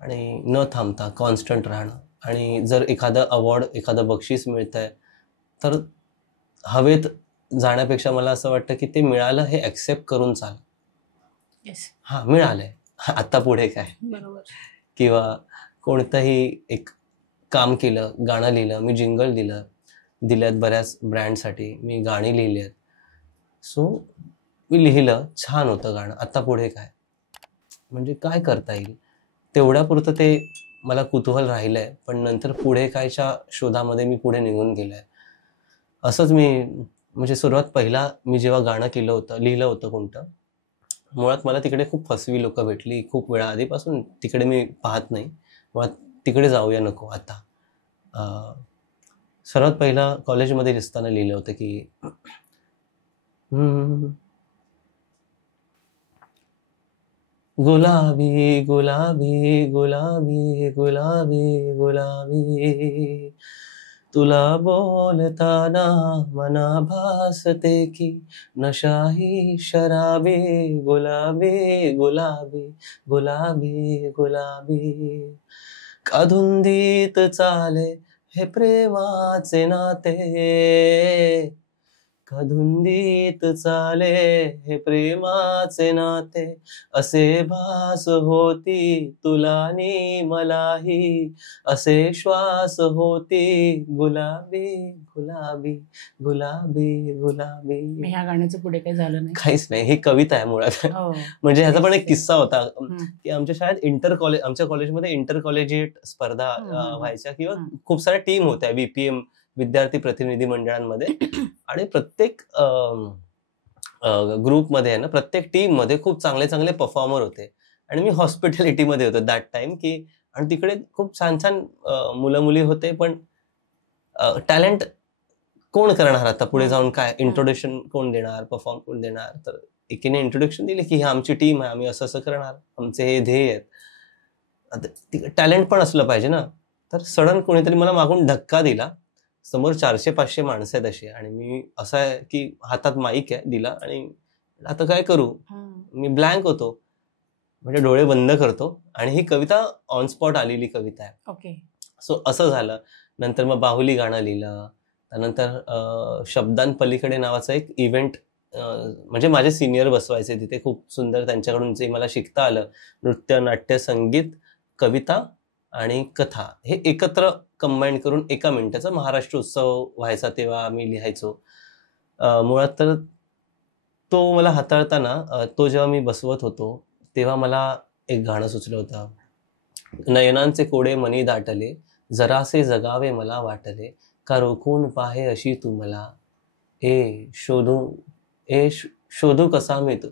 आणि न थांबता कॉन्स्टंट राहणं. आणि जर एखादं अवॉर्ड, एखादं बक्षीस मिळतंय तर हवेत जाण्यापेक्षा मला असं वाटतं की ते मिळालं हे ॲक्सेप्ट करून चाल. हां, मिळालंय, आता पुढे काय. बरोबर. किंवा कोणतंही एक काम केलं, गाणं लिहिलं, मी जिंगल दिल्यात बऱ्याच ब्रँडसाठी, मी गाणी लिहिली आहेत. सो मी लिहिलं, छान होतं गाणं, आता पुढे काय, म्हणजे काय करता येईल तेवढ्यापुरतं ते मला कुतूहल राहिलंय. पण नंतर पुढे कायच्या शोधामध्ये मी पुढे निघून गेलोय. असंच मी म्हणजे सुरुवात पहिला मी जेव्हा गाणं लिहिलं होतं कोणतं, मुळात मला तिकडे खूप फसवी लोक भेटली. खूप वेळा आधीपासून तिकडे मी पाहत नाही, मुळात तिकडे जाऊया नको आता. सर्वात पहिला कॉलेजमध्ये असताना लिहिलं होतं की गुलाबी गुलाबी गुलाबी गुलाबी गुलाबी, तुला बोलताना मना भासते की नशाही शराबी. गुलाबी गुलाबी गुलाबी गुलाबी, का धुंदीत चाले हे प्रेमाचे नाते, का धुंदीत चाले हे प्रेमाचे नाते, असे भास होती तुला नी मलाही, असे श्वास होती गुलाबी गुलाबी गुलाबी गुलाबी. ह्या गाण्याचं पुढे काही झालं नाही, काहीच नाही. ही कविता आहे मुळात. म्हणजे ह्याचा पण एक किस्सा होता की आमच्या शाळेत आमच्या कॉलेजमध्ये इंटर कॉलेजिएट स्पर्धा व्हायच्या किंवा खूप साऱ्या टीम होत्या बीपीएम विद्यार्थी प्रतिनिधी मंडळांमध्ये, आणि प्रत्येक ग्रुपमध्ये ना, प्रत्येक टीम मध्ये खूप चांगले चांगले परफॉर्मर होते. आणि मी हॉस्पिटॅलिटीमध्ये होतो दॅट टाइम, की आणि तिकडे खूप छान छान मुलं मुली होते. पण टॅलेंट कोण करणार आता पुढे जाऊन, काय इंट्रोडक्शन कोण देणार, परफॉर्म कोण देणार. तर एकीने इंट्रोडक्शन दिले की ही आमची टीम आहे, आम्ही असं असं करणार, आमचे हे ध्येय आहेत. टॅलेंट पण असलं पाहिजे ना. तर सडन कोणीतरी मला मागून धक्का दिला. समोर 400-500 माणसं आहेत अशी, आणि मी असं आहे की हातात माईक आहे दिला, आणि आता काय करू, मी ब्लँक होतो. म्हणजे डोळे बंद करतो, आणि ही कविता ऑन स्पॉट आलेली कविता आहे. ओके. सो असं झालं. नंतर मग बाहुली गाणं लिहिलं. त्यानंतर शब्दांपलीकडे नावाचा एक इव्हेंट, म्हणजे माझे सिनियर बसवायचे तिथे, खूप सुंदर त्यांच्याकडून जे मला शिकता आलं, नृत्य, नाट्य, संगीत, कविता आणि कथा हे एकत्र कंबाईन करून एका मिनिटाचा महाराष्ट्र उत्सव व्हायचा, तेव्हा आम्ही लिहायचो. मुळात तर तो मला हाताळताना, तो जेव्हा मी बसवत होतो तेव्हा मला एक गाणं सुचलं होतं. नयनांचे कोडे मनी दाटले, जरासे जगावे मला वाटले, का रोखून पाहे अशी तू मला, शोधू कसा मी तू,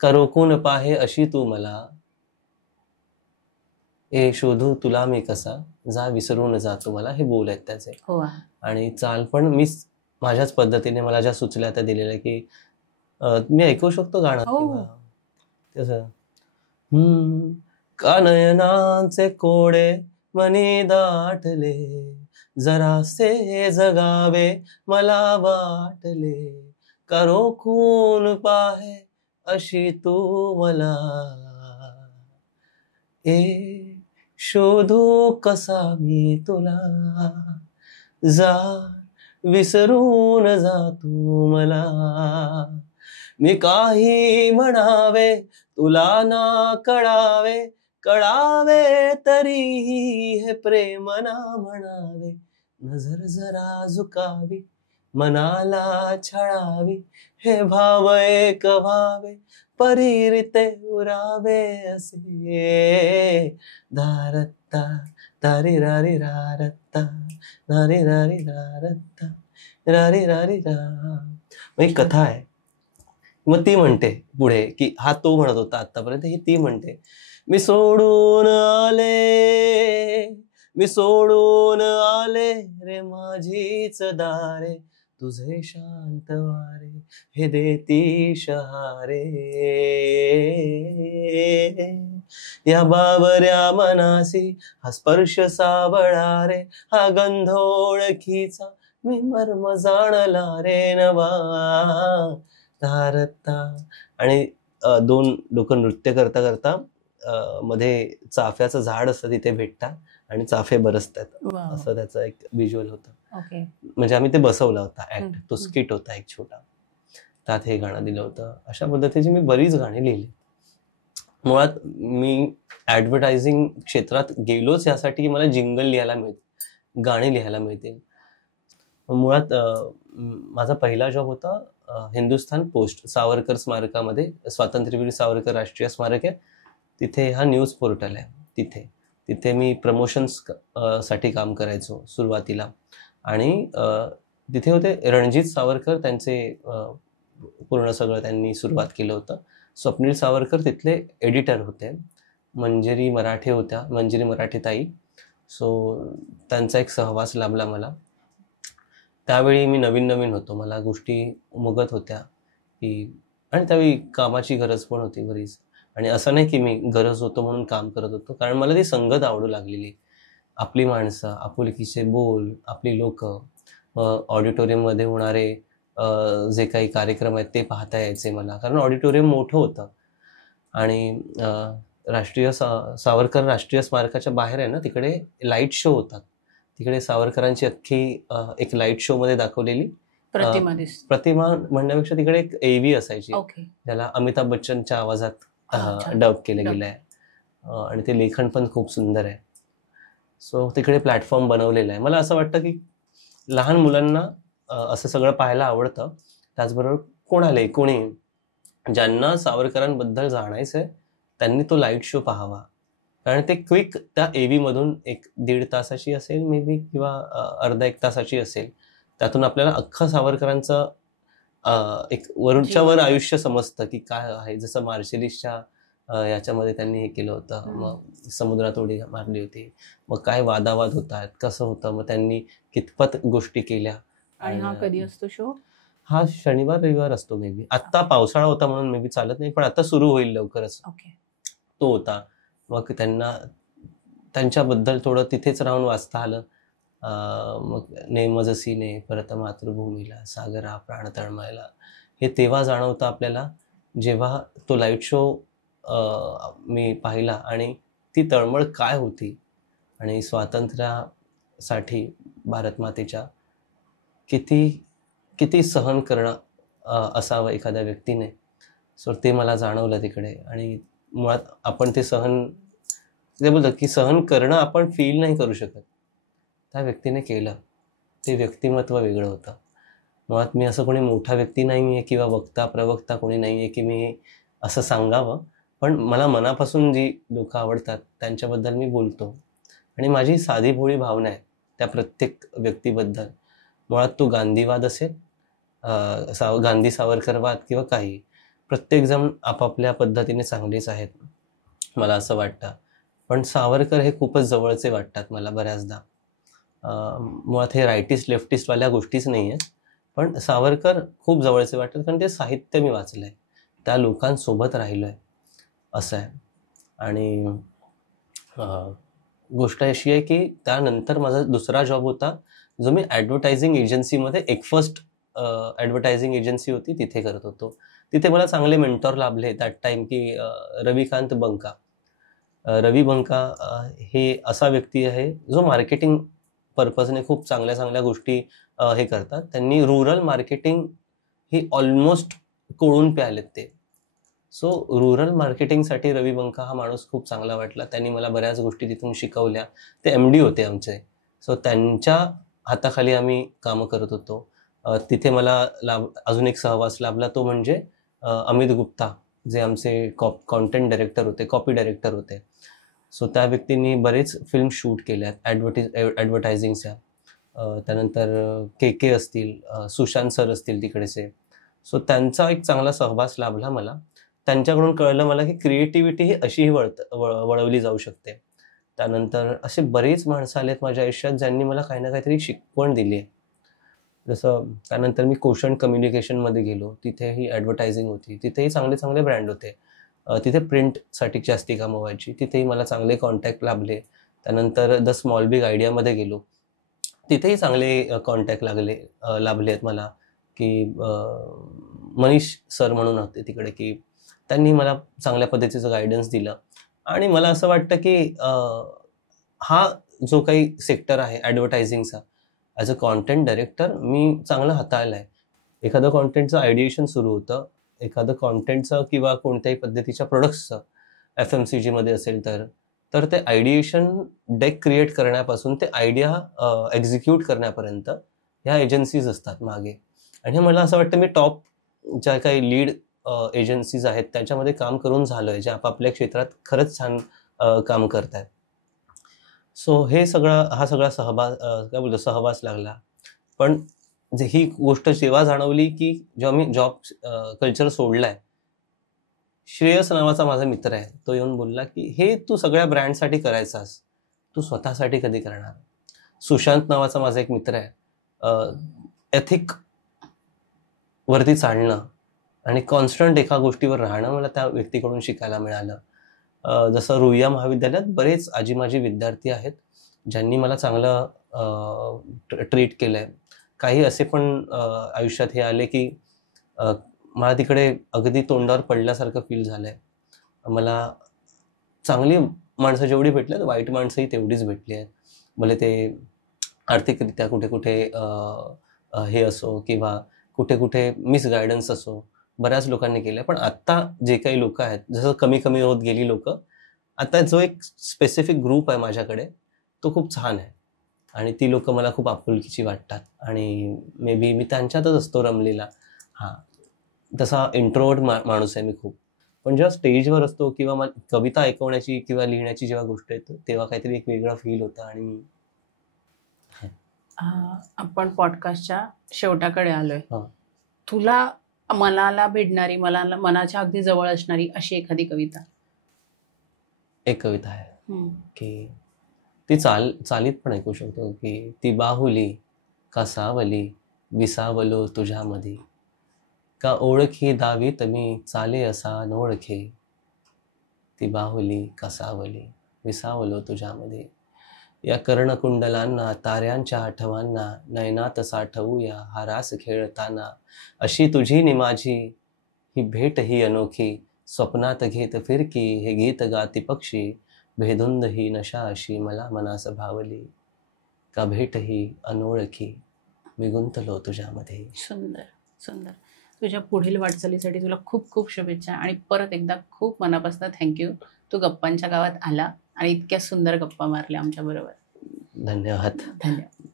का रोखून पाहे अशी तू मला, शोधू तुला मी कसा, जा विसरून जातो मला. हे बोल आहेत त्याचे. आणि चाल पण मी माझ्याच पद्धतीने मला ज्या सुचल्या त्या दिलेल्या, की मी ऐकू शकतो गाणं तसं. का नयनांचे कोडे मनी दाटले, जरासे जगावे मला वाटले, का रोखून पाहे अशी तू मला, शोधू कसा मी तुला, जा विसरून जा तू मला. मी काही म्हणावे तुला ना कळावे, कळावे तरीही हे प्रेम ना म्हणावे, नजर जरा झुकावी मनाला छळावी, हे भाव एक व्हावे परीरिते उरावे असे, धारत्ता तारी रारी रारत्ता नारी रारी रारत्ता रारी रारी रा. एक कथा आहे. मग ती म्हणते पुढे, की हा तो म्हणत होता आतापर्यंत, ही ती म्हणते, मी सोडून आले रे माझीच दारे, तुझे शांत वारे हे देती शहारे, या बावऱ्या मनासी हा स्पर्श सावळा रे, हा गंध ओळखीचा मी मर्म जाणला रे नवा, धारत्ता. आणि दोन लोक नृत्य करता करता मध्ये चाफ्याचं झाड असतं तिथे भेटतात आणि चाफे बरसतात, असं त्याचं एक व्हिज्युअल होतं. म्हणजे आम्ही ते बसवला होता ऍक्ट, तो स्किट होता एक छोटा, त्यात हे गाणं दिलं होतं. अशा पद्धतीची मी बरीच गाणी लिहिली. मुळात मी ऍडव्हर्टायझिंग क्षेत्रात गेलोच यासाठी की मला जिंगल लिहायला मिळते, गाणी लिहायला मिळतील. मुळात माझा पहिला जॉब होता हिंदुस्थान पोस्ट सावरकर स्मारकामध्ये, स्वातंत्र्यवीर सावरकर राष्ट्रीय स्मारक आहे तिथे, हा न्यूज पोर्टल आहे तिथे मी प्रमोशन्स साठी काम करायचो सुरुवातीला. आणि तिथे होते रणजित सावरकर, त्यांचे पूर्ण सगळं त्यांनी सुरुवात केलं होतं. स्वप्नील सावरकर तिथले एडिटर होते, मंजिरी मराठे होत्या, मंजिरी मराठे ताई. सो त्यांचा एक सहवास लाभला मला. त्यावेळी मी नवीन होतो, मला गोष्टी उमगत होत्या की, आणि त्यावेळी कामाची गरज पण होती बरीच. आणि असं नाही की मी गरज होतो म्हणून काम करत होतो, कारण मला ती संगत आवडू लागलेली. आपली माणसं, आपुलकीचे बोल, आपली लोक, ऑडिटोरियममध्ये होणारे जे काही कार्यक्रम आहेत ते पाहता यायचे मला, कारण ऑडिटोरियम मोठं होतं. आणि सावरकर राष्ट्रीय स्मारकाच्या बाहेर आहे ना, तिकडे लाईट शो होतात. तिकडे सावरकरांची अख्खी एक लाईट शो मध्ये दाखवलेली प्रतिमा म्हणण्यापेक्षा तिकडे एक एव्ही असायची, ज्याला अमिताभ बच्चनच्या आवाजात डब केलं गेलं आहे, आणि ते लेखन पण खूप सुंदर आहे. सो तिकडे प्लॅटफॉर्म बनवलेला आहे. मला असं वाटतं की लहान मुलांना असं सगळं पाहायला आवडतं. त्याचबरोबर कोणी ज्यांना सावरकरांबद्दल जाणायचंय त्यांनी तो लाईट शो पाहावा, कारण ते क्विक त्या एव्ही मधून 1-1.5 तासाची असेल मे बी, किंवा अर्धा 1 तासाची असेल. त्यातून आपल्याला अख्खं सावरकरांचं एक वरच्या वर आयुष्य समजतं की काय आहे. जसं मार्शलिस्टच्या याच्यामध्ये त्यांनी हे केलं होतं, मग समुद्रात उडी मारली होती, मग काय वादावाद होतात, कसं होतं, मग त्यांनी कितपत गोष्टी केल्या. आणि हा कधी असतो शो? हा शनिवार रविवार असतो मे बी. आत्ता पावसाळा होता म्हणून मे बी चालत नाही, पण आता सुरू होईल लवकरच. तो होता. मग त्यांच्याबद्दल थोडं तिथेच राहून वाचता आलं. मग नेमजसीने परत मातृभूमीला सागरा प्राण तळमळला, हे तेव्हा जाणवतं आपल्याला जेव्हा तो लाईट शो मी पाहिला, आणि ती तळमळ काय होती, आणि स्वातंत्र्यासाठी भारत मातेच्या किती सहन करणं असावं एखाद्या व्यक्तीने. सो ते मला जाणवलं तिकडे. आणि मुळात आपण ते बोलतात की सहन करणं आपण फील नाही करू शकत, त्या व्यक्तीने केलं. ते व्यक्तिमत्व वेगळं होतं. मुळात मी असं कोणी मोठा व्यक्ती नाही आहे किंवा वक्ता प्रवक्ता कोणी नाही आहे की मी असं सांगावं, पण मला मनापासून जी लोक आवडतात त्यांच्याबद्दल मी बोलतो. आणि माझी साधी भोळी भावना आहे त्या प्रत्येक व्यक्तीबद्दल. मुळात तो गांधीवाद असेल, गांधी सावरकरवाद, किंवा काही, प्रत्येकजण आपापल्या पद्धतीने चांगलेच आहेत मला असं वाटतं. पण सावरकर हे खूपच जवळचे वाटतात मला बऱ्याचदा. मुळात हे रायटिस्ट लेफ्टिस्टवाल्या गोष्टीच नाही आहेत, पण सावरकर खूप जवळचे वाटतात, कारण ते साहित्य मी वाचलंय, त्या लोकांसोबत राहिलोय असं आहे. आणि गोष्ट अशी आहे की त्यानंतर माझा दुसरा जॉब होता, जो मी ॲडव्हर्टायझिंग एजन्सीमध्ये, एक फर्स्ट ॲडव्हर्टायझिंग एजन्सी होती, तिथे करत होतो. तिथे मला चांगले मेंटॉर लाभले दॅट टाइम, की रविकांत बंका. रवी बंका हे असा व्यक्ती आहे जो मार्केटिंग पर्पजने खूप चांगल्या गोष्टी हे करतात. त्यांनी रुरल मार्केटिंग ही ऑलमोस्ट कोळून प्यालेत ते. सो रुरल मार्केटिंगसाठी रवी बंका हा माणूस खूप चांगला वाटला. त्यांनी मला बऱ्याच गोष्टी तिथून शिकवल्या. ते MD होते आमचे. सो त्यांच्या हाताखाली आम्ही कामं करत होतो. तिथे मला अजून एक सहवास लाभला, तो म्हणजे अमित गुप्ता, जे आमचे कॉन्टेंट डायरेक्टर होते, कॉपी डायरेक्टर होते. सो त्या व्यक्तींनी बरेच फिल्म शूट केल्या ॲडव्हर्टायझिंगच्या. त्यानंतर KK असतील, सुशांत सर असतील तिकडेचे. सो त्यांचा एक चांगला सहवास लाभला मला. त्यांच्याकडून कळलं मला की क्रिएटिव्हिटी ही अशीही वळवली जाऊ शकते. त्यानंतर असे बरेच माणसं आलेत माझ्या आयुष्यात ज्यांनी मला काही ना काहीतरी शिकवण दिली आहे. जसं त्यानंतर मी कोशंट कम्युनिकेशनमध्ये गेलो, तिथेही ॲडव्हर्टायझिंग होती, तिथेही चांगले ब्रँड होते. तिथे प्रिंटसाठी जास्ती कामं व्हायची, तिथेही मला चांगले कॉन्टॅक्ट लाभले. त्यानंतर द स्मॉल बिग आयडियामध्ये गेलो, तिथेही चांगले कॉन्टॅक्ट लाभले आहेत मला, की मनीष सर म्हणून होते तिकडे, की त्यांनी मला चांगल्या पद्धतीचं गायडन्स दिलं. आणि मला असं वाटतं की हा जो काही सेक्टर आहे ॲडव्हर्टायझिंगचा, ॲज अ कॉन्टेंट डायरेक्टर मी चांगलं हाताळलं आहे. एखादं कॉन्टेंटचं आयडिएशन सुरू होतं, एखादं कॉन्टेंटचं किंवा कोणत्याही पद्धतीच्या प्रोडक्ट्सचं FMCGमध्ये असेल तर ते आयडिएशन डेक क्रिएट करण्यापासून ते आयडिया एक्झिक्यूट करण्यापर्यंत ह्या एजन्सीज असतात मागे. आणि मला असं वाटतं मी टॉप ज्या काही लीड एजन्सीज आहेत त्याच्यामध्ये काम करून झालं आहे, जे आपापल्या क्षेत्रात खरंच छान काम करत आहेत. सो हा सगळा सहवास लागला. पण ही गोष्ट जेव्हा जाणवली की जेव्हा मी जॉब कल्चर सोडलाय, श्रेयस नावाचा माझा मित्र आहे, तो येऊन बोलला की हे तू सगळ्या ब्रँडसाठी करायचास, तू स्वतःसाठी कधी करणार. सुशांत नावाचा माझा एक मित्र आहे, एथिक वरती चालणं आणि कॉन्स्टंट एका गोष्टीवर राहणं मला त्या व्यक्तीकडून शिकायला मिळालं. जसं रुईया महाविद्यालयात बरेच आजी विद्यार्थी आहेत ज्यांनी मला चांगलं ट्रीट केलंय. काही असे पण आयुष्यात हे आले की मला तिकडे अगदी तोंडावर पडल्यासारखं फील झालंय. मला चांगली माणसं जेवढी भेटली आहेत, वाईट माणसंही तेवढीच भेटली आहेत. भले ते आर्थिकरित्या कुठे कुठे हे असो किंवा कुठे कुठे मिसगायडन्स असो, बऱ्याच लोकांनी केलं. पण आत्ता जे काही लोक आहेत, जसं कमी कमी होत गेली लोक, आता जो एक स्पेसिफिक ग्रुप आहे माझ्याकडे तो खूप छान आहे आणि ती लोक मला खूप आपुलकीची वाटतात आणि मे बी मी त्यांच्यातच असतो रमलेला. हां, तसा इंट्रोवर्ट माणूस आहे मी खूप. पण जेव्हा स्टेजवर असतो किंवा कविता ऐकवण्याची किंवा लिहिण्याची जेव्हा गोष्ट येते तेव्हा काहीतरी एक वेगळा फील होता. आणि आपण पॉडकास्टच्या शेवटाकडे आलोय. हां. तुला मनाला भिडणारी, मनाच्या अगदी जवळ असणारी अशी एखादी कविता? एक कविता आहे की ती चालीत पण ऐकू शकतो की ती बाहुली का सावली विसावलो तुझ्यामध्ये, का ओळखी दावीत मी चाले असा नोळखे, ती बाहुली का सावली विसावलो तुझ्यामध्ये, या कर्णकुंडलांना ताऱ्यांच्या आठवांना नयनात साठवूया हा रास खेळताना, अशी तुझी नि माझी ही भेट ही अनोखी, स्वप्नात घेत फिरकी हे गीत गाती पक्षी, भेदुंद ही नशा अशी मला मनास भावली, का भेट ही अनोळखी मी गुंतलो तुझ्यामध्ये. सुंदर सुंदर. तुझ्या पुढील वाटचालीसाठी तुला खूप खूप शुभेच्छा आणि परत एकदा खूप मनापासून थँक्यू. तू गप्पांच्या गावात आला आणि इतक्या सुंदर गप्पा मारल्या आमच्या बरोबर. धन्यवाद. धन्यवाद.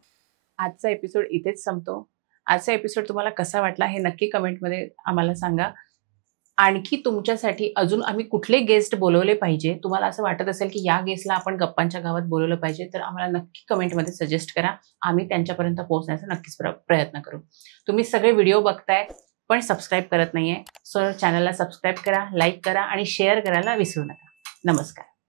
आजचा एपिसोड इथेच संपतो. आजचा एपिसोड तुम्हाला कसा वाटला हे नक्की कमेंटमध्ये आम्हाला सांगा. आणखी तुमच्यासाठी अजून आम्ही कुठले गेस्ट बोलवले पाहिजे, तुम्हाला असं वाटत असेल की या गेस्टला आपण गप्पांच्या गावात बोलवलं पाहिजे, तर आम्हाला नक्की कमेंटमध्ये सजेस्ट करा. आम्ही त्यांच्यापर्यंत पोहोचण्याचा नक्कीच प्रयत्न करू. तुम्ही सगळे व्हिडिओ बघताय पण सबस्क्राईब करत नाहीये, सो चॅनलला सबस्क्राईब करा, लाईक करा आणि शेअर करायला विसरू नका. नमस्कार.